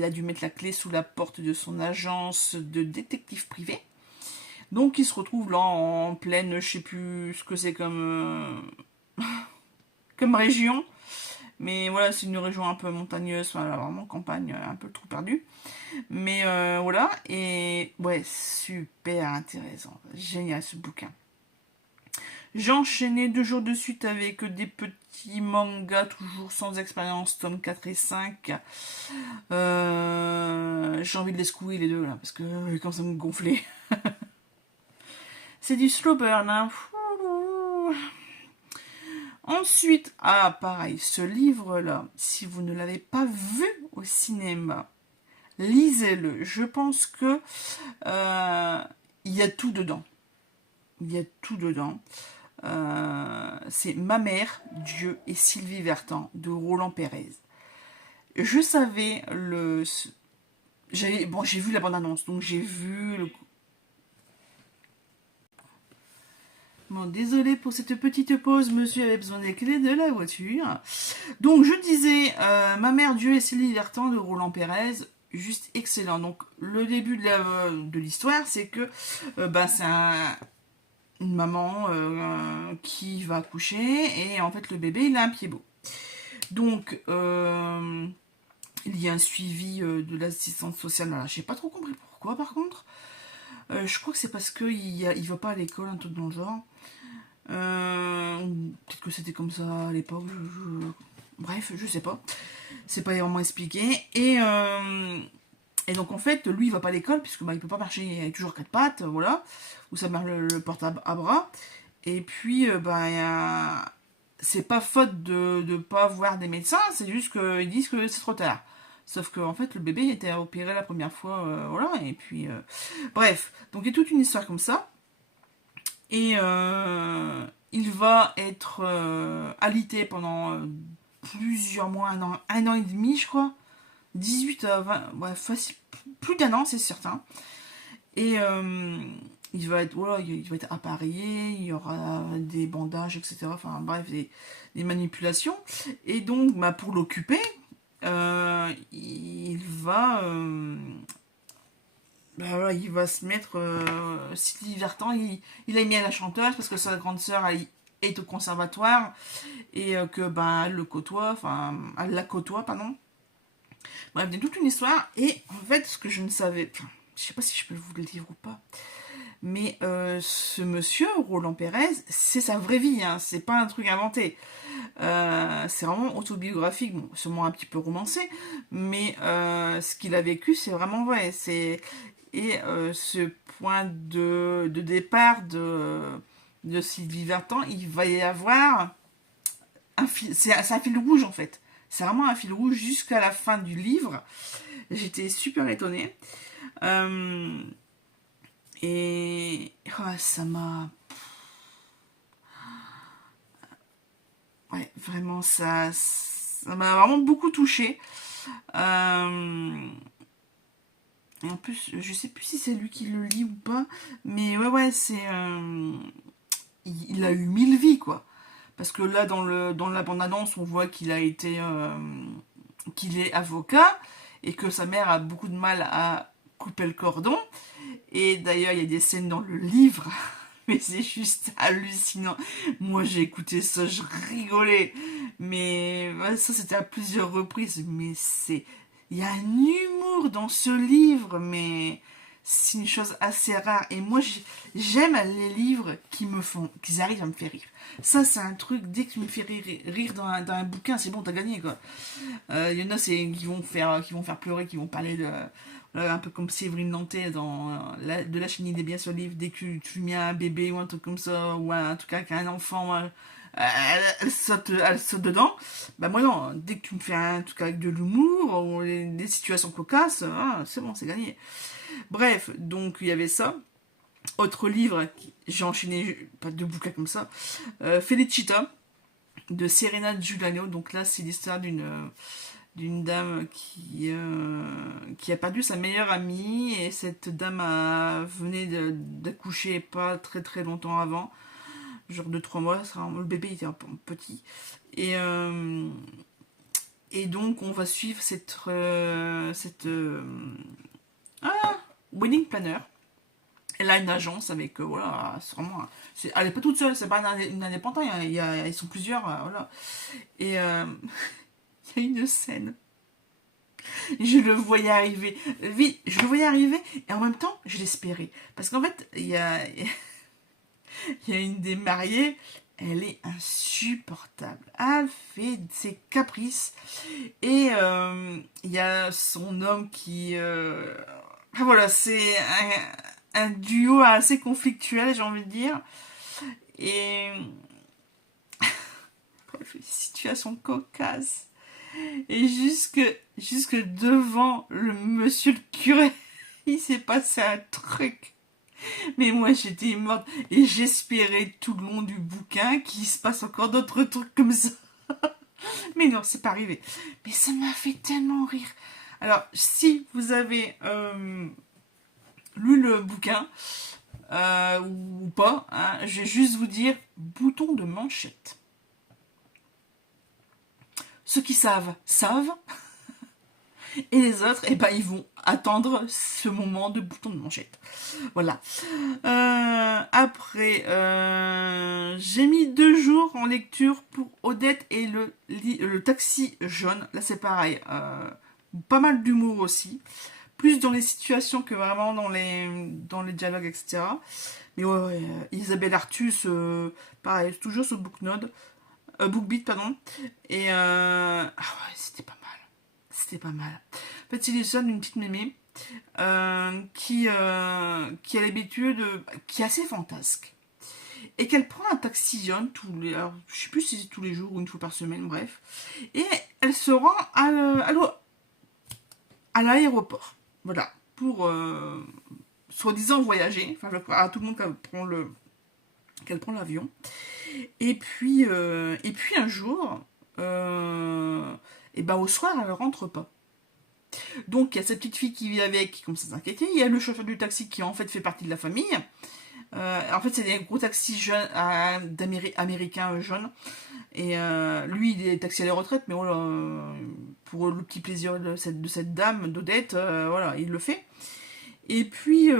dû mettre la clé sous la porte de son agence de détective privé. Donc ils se retrouvent là en pleine, je sais plus ce que c'est comme région. Mais voilà, c'est une région un peu montagneuse, voilà, vraiment campagne, un peu trop perdue. Mais voilà, et ouais, super intéressant. Génial ce bouquin. J'ai enchaîné 2 jours de suite avec des petits mangas, toujours sans expérience, tome 4 et 5. J'ai envie de les secouer les deux là, parce que quand ça me gonflait. C'est du slow burn, hein. Ensuite, pareil, ce livre-là, si vous ne l'avez pas vu au cinéma, lisez-le. Je pense que il y a tout dedans. C'est Ma mère, Dieu et Sylvie Vartan de Roland Pérez. Je savais j'ai vu la bande-annonce, donc j'ai vu le... Bon, désolé pour cette petite pause, monsieur avait besoin des clés de la voiture. Donc je disais, Ma mère, Dieu et Sylvie Vartan de Roland Pérez, juste excellent. Donc le début de l'histoire, c'est que c'est une maman qui va accoucher, et en fait le bébé il a un pied beau. Donc il y a un suivi de l'assistante sociale. Voilà, j'ai pas trop compris pourquoi par contre. Je crois que c'est parce qu'il va pas à l'école, un truc dans le genre. Peut-être que c'était comme ça à l'époque. Bref, je sais pas. C'est pas vraiment expliqué. Et donc en fait, lui il va pas à l'école puisque il peut pas marcher, il a toujours quatre pattes, voilà. Ou sa mère le porte à bras. Et puis c'est pas faute de pas voir des médecins, c'est juste qu'ils disent que c'est trop tard. Sauf que en fait le bébé était opéré la première fois, voilà. Et puis bref, donc il y a toute une histoire comme ça. Et il va être alité pendant plusieurs mois, un an et demi, je crois. 18 à 20, ouais, facile, plus d'un an, c'est certain. Et il va être, voilà, il va être appareillé, il y aura des bandages, etc. Enfin bref, des manipulations. Et donc, pour l'occuper, il va voilà, il va se mettre Sylvie Vartan, il a mis à la chanteuse parce que sa grande sœur est au conservatoire, et que elle le côtoie, enfin elle la côtoie, pardon. Bref, il y a toute une histoire. Et en fait, ce que je ne savais, enfin, je sais pas si je peux vous le dire ou pas, mais ce monsieur Roland Pérez, c'est sa vraie vie, hein, c'est pas un truc inventé. C'est vraiment autobiographique, bon, sûrement un petit peu romancé, mais ce qu'il a vécu, c'est vraiment vrai. Et ce point de départ de Sylvie Vartan, il va y avoir un fil, c'est un fil rouge en fait. C'est vraiment un fil rouge jusqu'à la fin du livre. J'étais super étonnée. Euh, et ça m'a... Ouais, vraiment, ça m'a vraiment beaucoup touchée. Euh, et en plus, je sais plus si c'est lui qui le lit ou pas. Mais ouais, c'est... il a eu 1000 vies, quoi. Parce que là, dans la bande-annonce, on voit qu'il a été... qu'il est avocat, et que sa mère a beaucoup de mal à couper le cordon. Et d'ailleurs, il y a des scènes dans le livre, mais c'est juste hallucinant. Moi, j'ai écouté ça, je rigolais. Mais ouais, ça, c'était à plusieurs reprises. Mais c'est... Il y a un humour dans ce livre, mais c'est une chose assez rare. Et moi, j'aime les livres qui arrivent à me faire rire. Ça, c'est un truc, dès que tu me fais rire dans un bouquin, c'est bon, t'as gagné, quoi. Il y en a qui vont faire pleurer, qui vont parler de un peu comme Séverine Nantais dans de la chenille des biens sur le livre. Dès que tu mets un bébé ou un truc comme ça, ou en tout cas un enfant, elle saute dedans. Moi non, dès que tu me fais un truc avec de l'humour ou des situations cocasses, c'est bon, c'est gagné. Bref, donc il y avait ça. Autre livre, j'ai enchaîné pas deux bouquins comme ça, Felicita de Serena Giuliano. Donc là, c'est l'histoire d'une dame qui a perdu sa meilleure amie, et cette dame venait d'accoucher pas très très longtemps avant, genre de 3 mois, le bébé était un peu petit, et, et donc on va suivre cette wedding planner. Elle a une agence avec, voilà, c'est vraiment, elle est pas toute seule, c'est pas une indépendante, ils sont plusieurs, voilà. Et il y a une scène, je le voyais arriver, oui, je le voyais arriver, et en même temps, je l'espérais. Parce qu'en fait, il y a une des mariées, elle est insupportable. Elle fait ses caprices. Et il y a son homme qui... voilà, c'est un duo assez conflictuel, j'ai envie de dire. Et... situation cocasse. Et jusque devant le monsieur le curé, il s'est passé un truc. Mais moi j'étais morte, et j'espérais tout le long du bouquin qu'il se passe encore d'autres trucs comme ça. Mais non, c'est pas arrivé. Mais ça m'a fait tellement rire. Alors, si vous avez lu le bouquin, ou pas, hein, je vais juste vous dire bouton de manchette. Ceux qui savent, savent. Et les autres, eh ben, ils vont attendre ce moment de bouton de manchette. Voilà. Après, j'ai mis 2 jours en lecture pour Odette et le taxi jaune. Là, c'est pareil. Pas mal d'humour aussi. Plus dans les situations que vraiment dans les dialogues, etc. Mais ouais, Isabelle Artus, pareil, toujours sur BookBeat, pardon. Et ah ouais, c'était pas mal. C'était pas mal. En fait, c'est l'histoire d'une petite mémé qui a l'habitude, qui est assez fantasque. Et qu'elle prend un taxi jaune alors, je sais plus si c'est tous les jours ou une fois par semaine, bref. Et elle se rend à l'aéroport. Voilà. Pour soi-disant voyager. Enfin, à tout le monde qu'elle prend l'avion. Et puis un jour, et ben au soir, elle ne rentre pas. Donc il y a cette petite fille qui vit avec, qui commence à s'inquiéter. Il y a le chauffeur du taxi qui en fait fait partie de la famille. En fait, c'est des gros taxis jeunes, américains jaunes. Et lui, il est taxi à la retraite, mais voilà, pour le petit plaisir de cette dame, d'Odette, voilà, il le fait. Et puis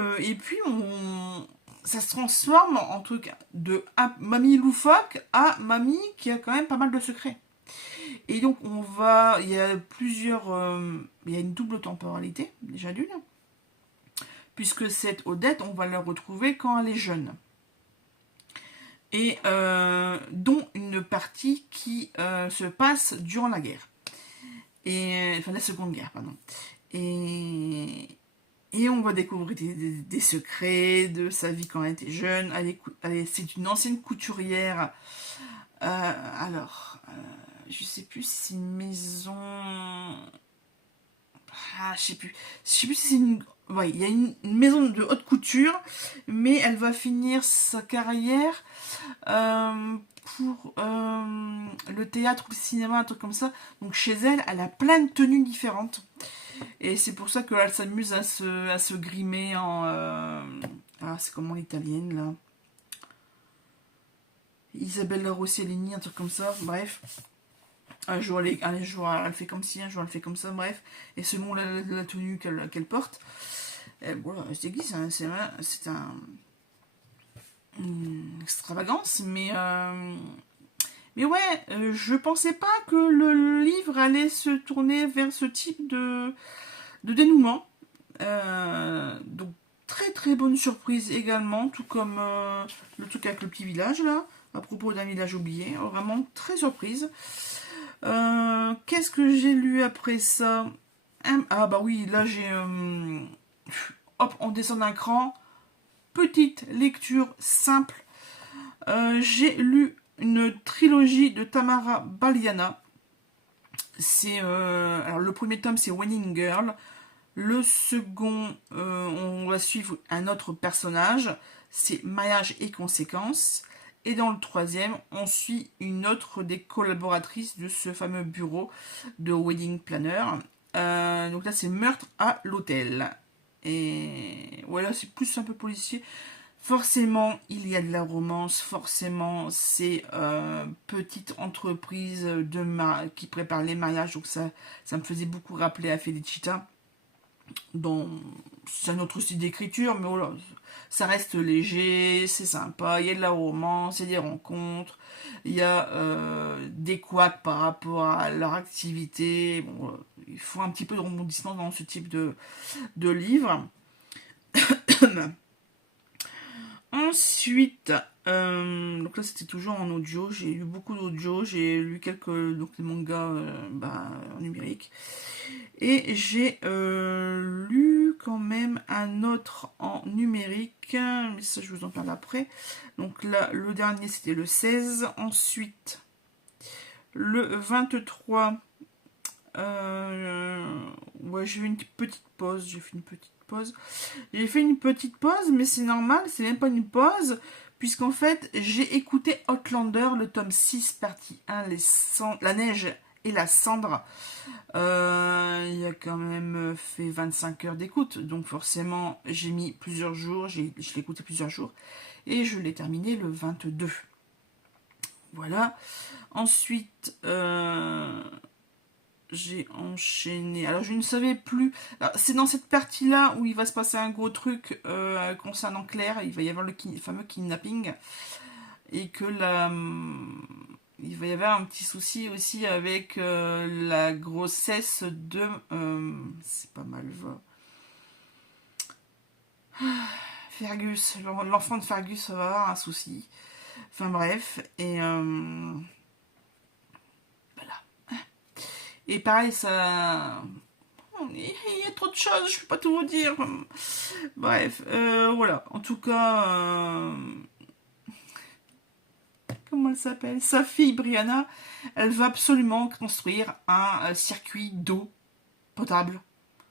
ça se transforme en truc de mamie loufoque à mamie qui a quand même pas mal de secrets. Et donc il y a il y a une double temporalité, déjà d'une, puisque cette Odette, on va la retrouver quand elle est jeune. Et dont une partie qui se passe durant la guerre. Enfin, la Seconde Guerre, pardon. Et on va découvrir des secrets de sa vie quand elle était jeune. C'est une ancienne couturière. Je sais plus si c'est une maison. Je sais plus. Je sais plus si c'est une. Ouais, il y a une maison de haute couture, mais elle va finir sa carrière pour le théâtre ou le cinéma, un truc comme ça. Donc chez elle, elle a plein de tenues différentes. Et c'est pour ça qu'elle s'amuse à se grimer en... c'est comment l'italienne, là, Isabella Rossellini, un truc comme ça, bref. Un jour, elle fait comme ci, un jour, elle fait comme ça, bref. Et selon la tenue qu'elle porte, voilà, je t'ai dit, c'est une extravagance, mais ouais, je pensais pas que le livre allait se tourner vers ce type de dénouement. Donc très très bonne surprise également, tout comme le truc avec le petit village là, à propos d'un village oublié, vraiment très surprise. Qu'est-ce que j'ai lu après ça? Ah bah oui, là j'ai... hop, on descend d'un cran, petite lecture simple. J'ai lu une trilogie de Tamara Baliana. Alors le premier tome c'est Wedding Girl. Le second, on va suivre un autre personnage, c'est Mariage et conséquences. Et dans le troisième, on suit une autre des collaboratrices de ce fameux bureau de Wedding Planner. Donc là, c'est Meurtre à l'hôtel. Et voilà, c'est plus un peu policier. Forcément, il y a de la romance. Forcément, c'est petite entreprise qui prépare les mariages. Donc ça me faisait beaucoup rappeler à Felicita. C'est un autre style d'écriture, mais voilà, ça reste léger, c'est sympa, il y a de la romance, il y a des rencontres, il y a des couacs par rapport à leur activité. Bon, il faut un petit peu de rebondissement dans ce type de livre. Ensuite, donc là c'était toujours en audio, j'ai lu beaucoup d'audio, j'ai lu quelques des mangas en numérique. Et j'ai lu quand même un autre en numérique, mais ça je vous en parle après. Donc là, le dernier c'était le 16. Ensuite, le 23, ouais, j'ai fait une petite pause. Mais c'est normal, c'est même pas une pause, puisqu'en fait, j'ai écouté Outlander, le tome 6, partie 1, la neige et la cendre. Il a quand même fait 25 heures d'écoute, donc forcément j'ai mis plusieurs jours, je l'ai écouté plusieurs jours, et je l'ai terminé le 22. Voilà. Ensuite, j'ai enchaîné. Alors, je ne savais plus. C'est dans cette partie-là où il va se passer un gros truc concernant Claire. Il va y avoir le fameux kidnapping. Et que il va y avoir un petit souci aussi avec la grossesse de... c'est pas mal, Fergus. L'enfant de Fergus va avoir un souci. Enfin bref. Et... voilà. Et pareil, ça... Il y a trop de choses, je peux pas tout vous dire. Bref, voilà. En tout cas, comment elle s'appelle? Sa fille Brianna, elle veut absolument construire un circuit d'eau potable,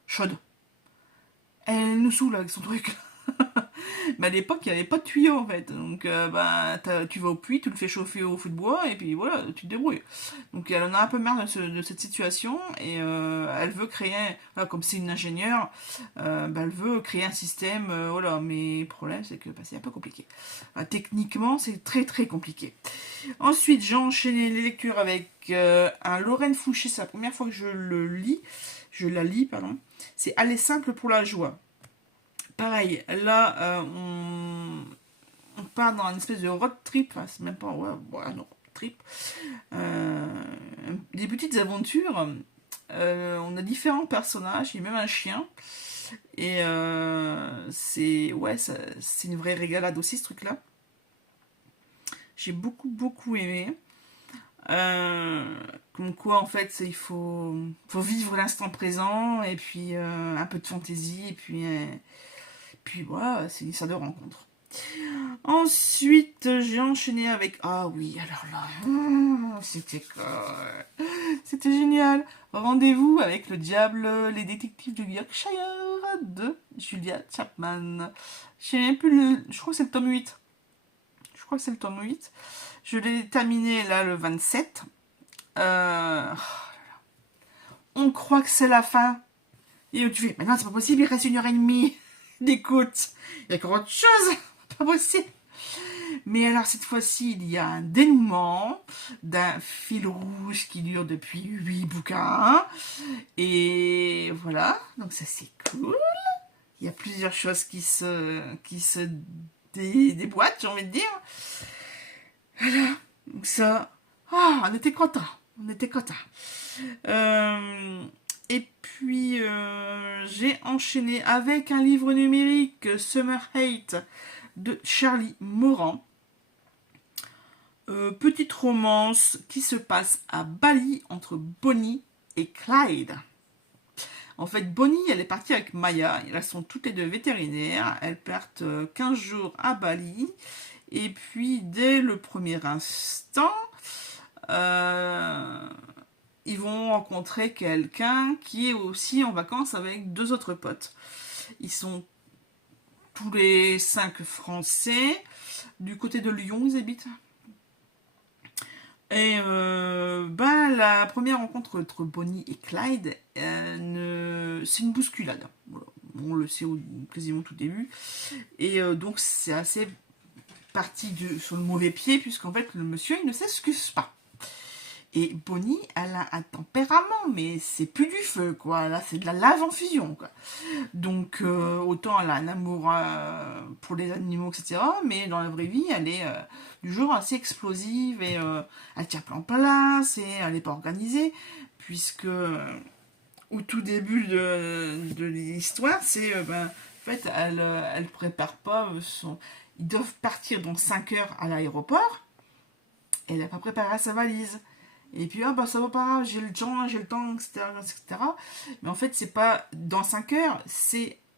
chaude. Elle nous saoule avec son truc. Mais à l'époque, il n'y avait pas de tuyau en fait. Donc, tu vas au puits, tu le fais chauffer au feu de bois et puis voilà, tu te débrouilles. Donc, elle en a un peu marre de cette situation et elle veut créer, voilà, comme c'est une ingénieure, elle veut créer un système. Voilà, mais le problème, c'est que c'est un peu compliqué. Techniquement, c'est très très compliqué. Ensuite, j'ai enchaîné les lectures avec un Lorraine Fouché. C'est la première fois que je le lis. Je la lis, pardon. C'est Aller simple pour la joie. Pareil, là, on part dans une espèce de road trip, c'est même pas un road trip, des petites aventures. On a différents personnages, il y a même un chien, et c'est une vraie régalade aussi ce truc-là. J'ai beaucoup beaucoup aimé. Comme quoi en fait il faut vivre l'instant présent et puis un peu de fantaisie et puis voilà, c'est une histoire de rencontre. Ensuite, j'ai enchaîné avec... Ah oui, alors là, c'était génial. Rendez-vous avec le diable, les détectives du Yorkshire de Julia Chapman. Je sais même plus je crois que c'est le tome 8. Je crois que c'est le tome 8. Je l'ai terminé là le 27. On croit que c'est la fin. Et tu fais, mais non, c'est pas possible, il reste 1h30 d'écoute. Il y a encore autre chose. Pas possible. Mais alors cette fois-ci, il y a un dénouement d'un fil rouge qui dure depuis 8 bouquins. Et voilà, donc ça c'est cool. Il y a plusieurs choses qui se déboîtent, j'ai envie de dire. Voilà, donc ça, on était contents. On était contents. Et puis, j'ai enchaîné avec un livre numérique, Summer Hate, de Charlie Moran. Petite romance qui se passe à Bali entre Bonnie et Clyde. En fait, Bonnie, elle est partie avec Maya. Elles sont toutes les deux vétérinaires. Elles partent 15 jours à Bali. Et puis, dès le premier instant, ils vont rencontrer quelqu'un qui est aussi en vacances avec 2 autres potes. Ils sont tous les 5 français. Du côté de Lyon, ils habitent. Et la première rencontre entre Bonnie et Clyde, c'est une bousculade. Voilà. On le sait quasiment tout début. Et donc c'est assez parti sur le mauvais pied, puisqu'en fait le monsieur il ne s'excuse pas. Et Bonnie, elle a un tempérament, mais c'est plus du feu, quoi. Là, c'est de la lave en fusion, quoi. Donc, autant elle a un amour pour les animaux, etc. Mais dans la vraie vie, elle est du genre assez explosive et elle tient pas en place et elle n'est pas organisée. Puisque, au tout début de l'histoire, c'est, en fait, elle prépare pas ils doivent partir dans 5 heures à l'aéroport. Elle n'a pas préparé sa valise. Et puis, ça va pas grave, j'ai le temps, etc., etc. Mais en fait, c'est pas dans 5 heures,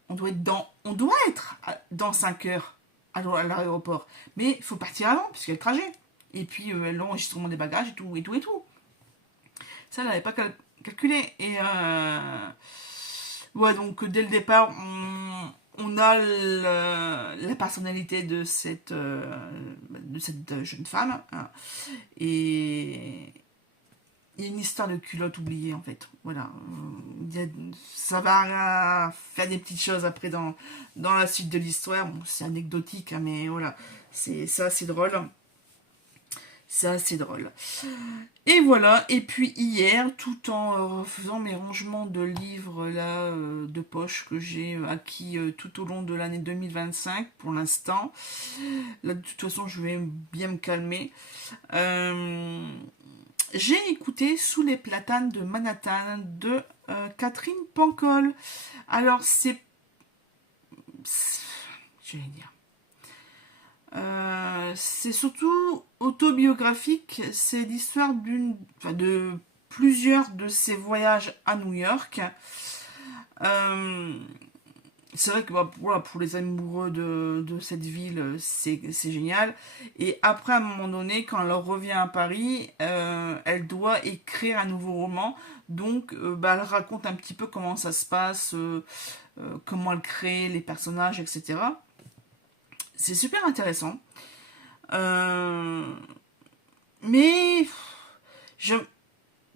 on doit être dans 5 heures à l'aéroport. Mais il faut partir avant, puisqu'il y a le trajet. Et puis, l'enregistrement des bagages et tout, et tout, et tout. Ça, elle n'avait pas calculé. Et, donc, dès le départ, on a la personnalité de cette jeune femme. Hein. Et il y a une histoire de culotte oubliée en fait. Voilà. Ça va faire des petites choses après dans la suite de l'histoire. Bon, c'est anecdotique, hein, mais voilà. C'est drôle. c'est assez drôle. Et voilà, et puis hier, tout en faisant mes rangements de livres là, de poche que j'ai acquis tout au long de l'année 2025 pour l'instant, là de toute façon je vais bien me calmer, j'ai écouté Sous les platanes de Manhattan de Catherine Pancol. Alors je vais dire, c'est surtout autobiographique. C'est l'histoire de plusieurs de ses voyages à New York. Euh, c'est vrai que bah, voilà, pour les amoureux de cette ville, c'est génial. Et après, à un moment donné, quand elle revient à Paris, elle doit écrire un nouveau roman. Donc, bah, elle raconte un petit peu comment ça se passe, comment elle crée les personnages, etc. C'est super intéressant. Euh, mais je,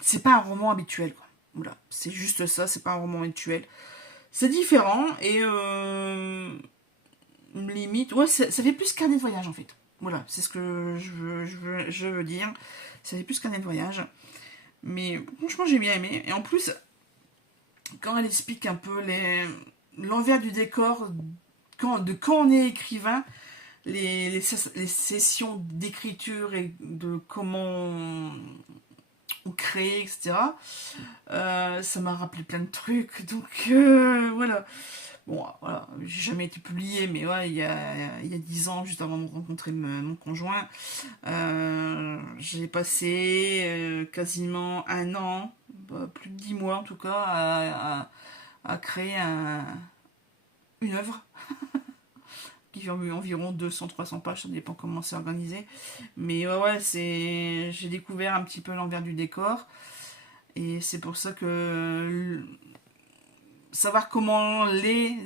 c'est pas un roman habituel, quoi. Voilà, c'est juste ça, c'est pas un roman habituel. C'est différent et limite, ouais, ça fait plus carnet de voyage en fait. Voilà, c'est ce que je veux dire. Ça fait plus carnet de voyage. Mais franchement, j'ai bien aimé. Et en plus, quand elle explique un peu l'envers du décor, quand on est écrivain, les sessions d'écriture et de comment on crée, etc. Ça m'a rappelé plein de trucs, donc voilà. Bon, voilà, j'ai jamais été publié, mais ouais, il y a 10 ans, juste avant de rencontrer mon conjoint, j'ai passé quasiment un an, bah, plus de 10 mois en tout cas, à créer une œuvre qui fait environ 200-300 pages, ça dépend comment c'est organisé. Mais ouais, j'ai découvert un petit peu l'envers du décor. Et c'est pour ça que savoir comment les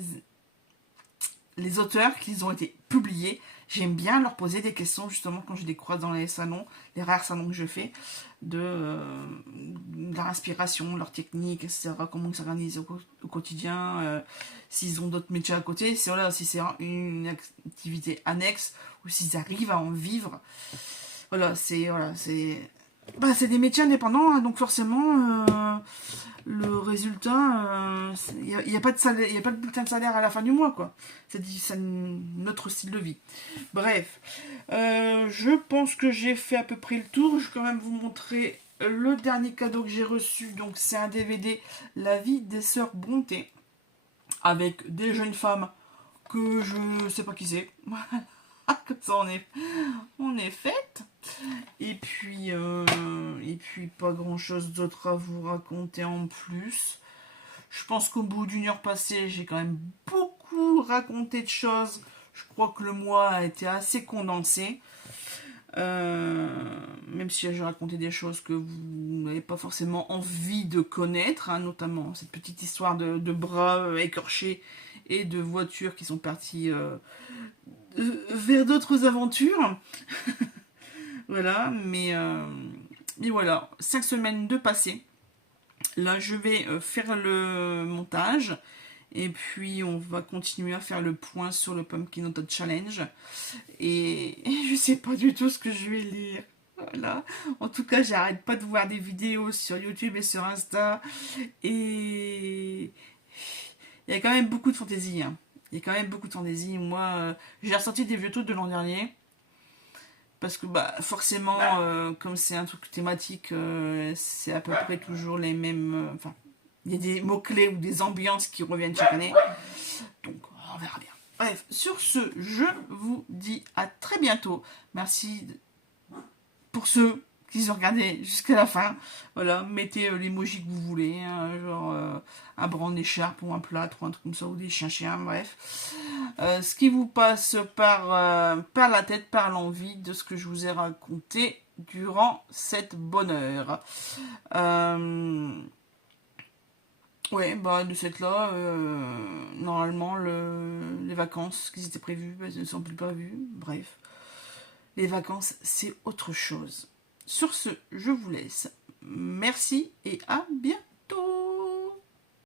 auteurs qui ont été publiés, j'aime bien leur poser des questions justement quand je les croise dans les salons, les rares salons que je fais, de leur inspiration, leur technique, etc. Comment ils s'organisent au quotidien, s'ils ont d'autres métiers à côté, voilà, si c'est une activité annexe ou s'ils arrivent à en vivre. Voilà, bah, c'est des métiers indépendants, hein, donc forcément, le résultat, il n'y a pas de salaire, il y a pas de bulletin de salaire à la fin du mois, quoi. C'est notre style de vie. Bref, je pense que j'ai fait à peu près le tour. Je vais quand même vous montrer le dernier cadeau que j'ai reçu. Donc, c'est un DVD, La vie des sœurs Brontë, avec des jeunes femmes que je sais pas qui c'est. Comme ça, on est faite. Et puis pas grand chose d'autre à vous raconter en plus. Je pense qu'au bout d'une heure passée, j'ai quand même beaucoup raconté de choses. Je crois que le mois a été assez condensé. Même si j'ai raconté des choses que vous n'avez pas forcément envie de connaître, hein, notamment cette petite histoire de bras écorchés et de voitures qui sont parties vers d'autres aventures. Voilà, mais voilà, 5 semaines de passé. Là, je vais faire le montage. Et puis, on va continuer à faire le point sur le Pumpkin Autumn Challenge. Et je sais pas du tout ce que je vais lire. Voilà. En tout cas, j'arrête pas de voir des vidéos sur YouTube et sur Insta. Et il y a quand même beaucoup de fantaisie, hein. Il y a quand même beaucoup de fantaisie. Moi, j'ai ressorti des vieux trucs de l'an dernier. Parce que bah, forcément, comme c'est un truc thématique, c'est à peu près toujours les mêmes. Enfin, il y a des mots-clés ou des ambiances qui reviennent chaque année. Donc, on verra bien. Bref, sur ce, je vous dis à très bientôt. Merci pour ceux qui ont regardé jusqu'à la fin. Voilà, mettez l'emoji que vous voulez, hein, genre un brin d'écharpe ou un plâtre ou un truc comme ça, ou des chiens, bref. Ce qui vous passe par la tête, par l'envie de ce que je vous ai raconté durant cette bonne heure. Ouais, bah de cette là, normalement les vacances qui étaient prévues ne sont plus prévues. Bref, les vacances c'est autre chose. Sur ce, je vous laisse. Merci et à bientôt.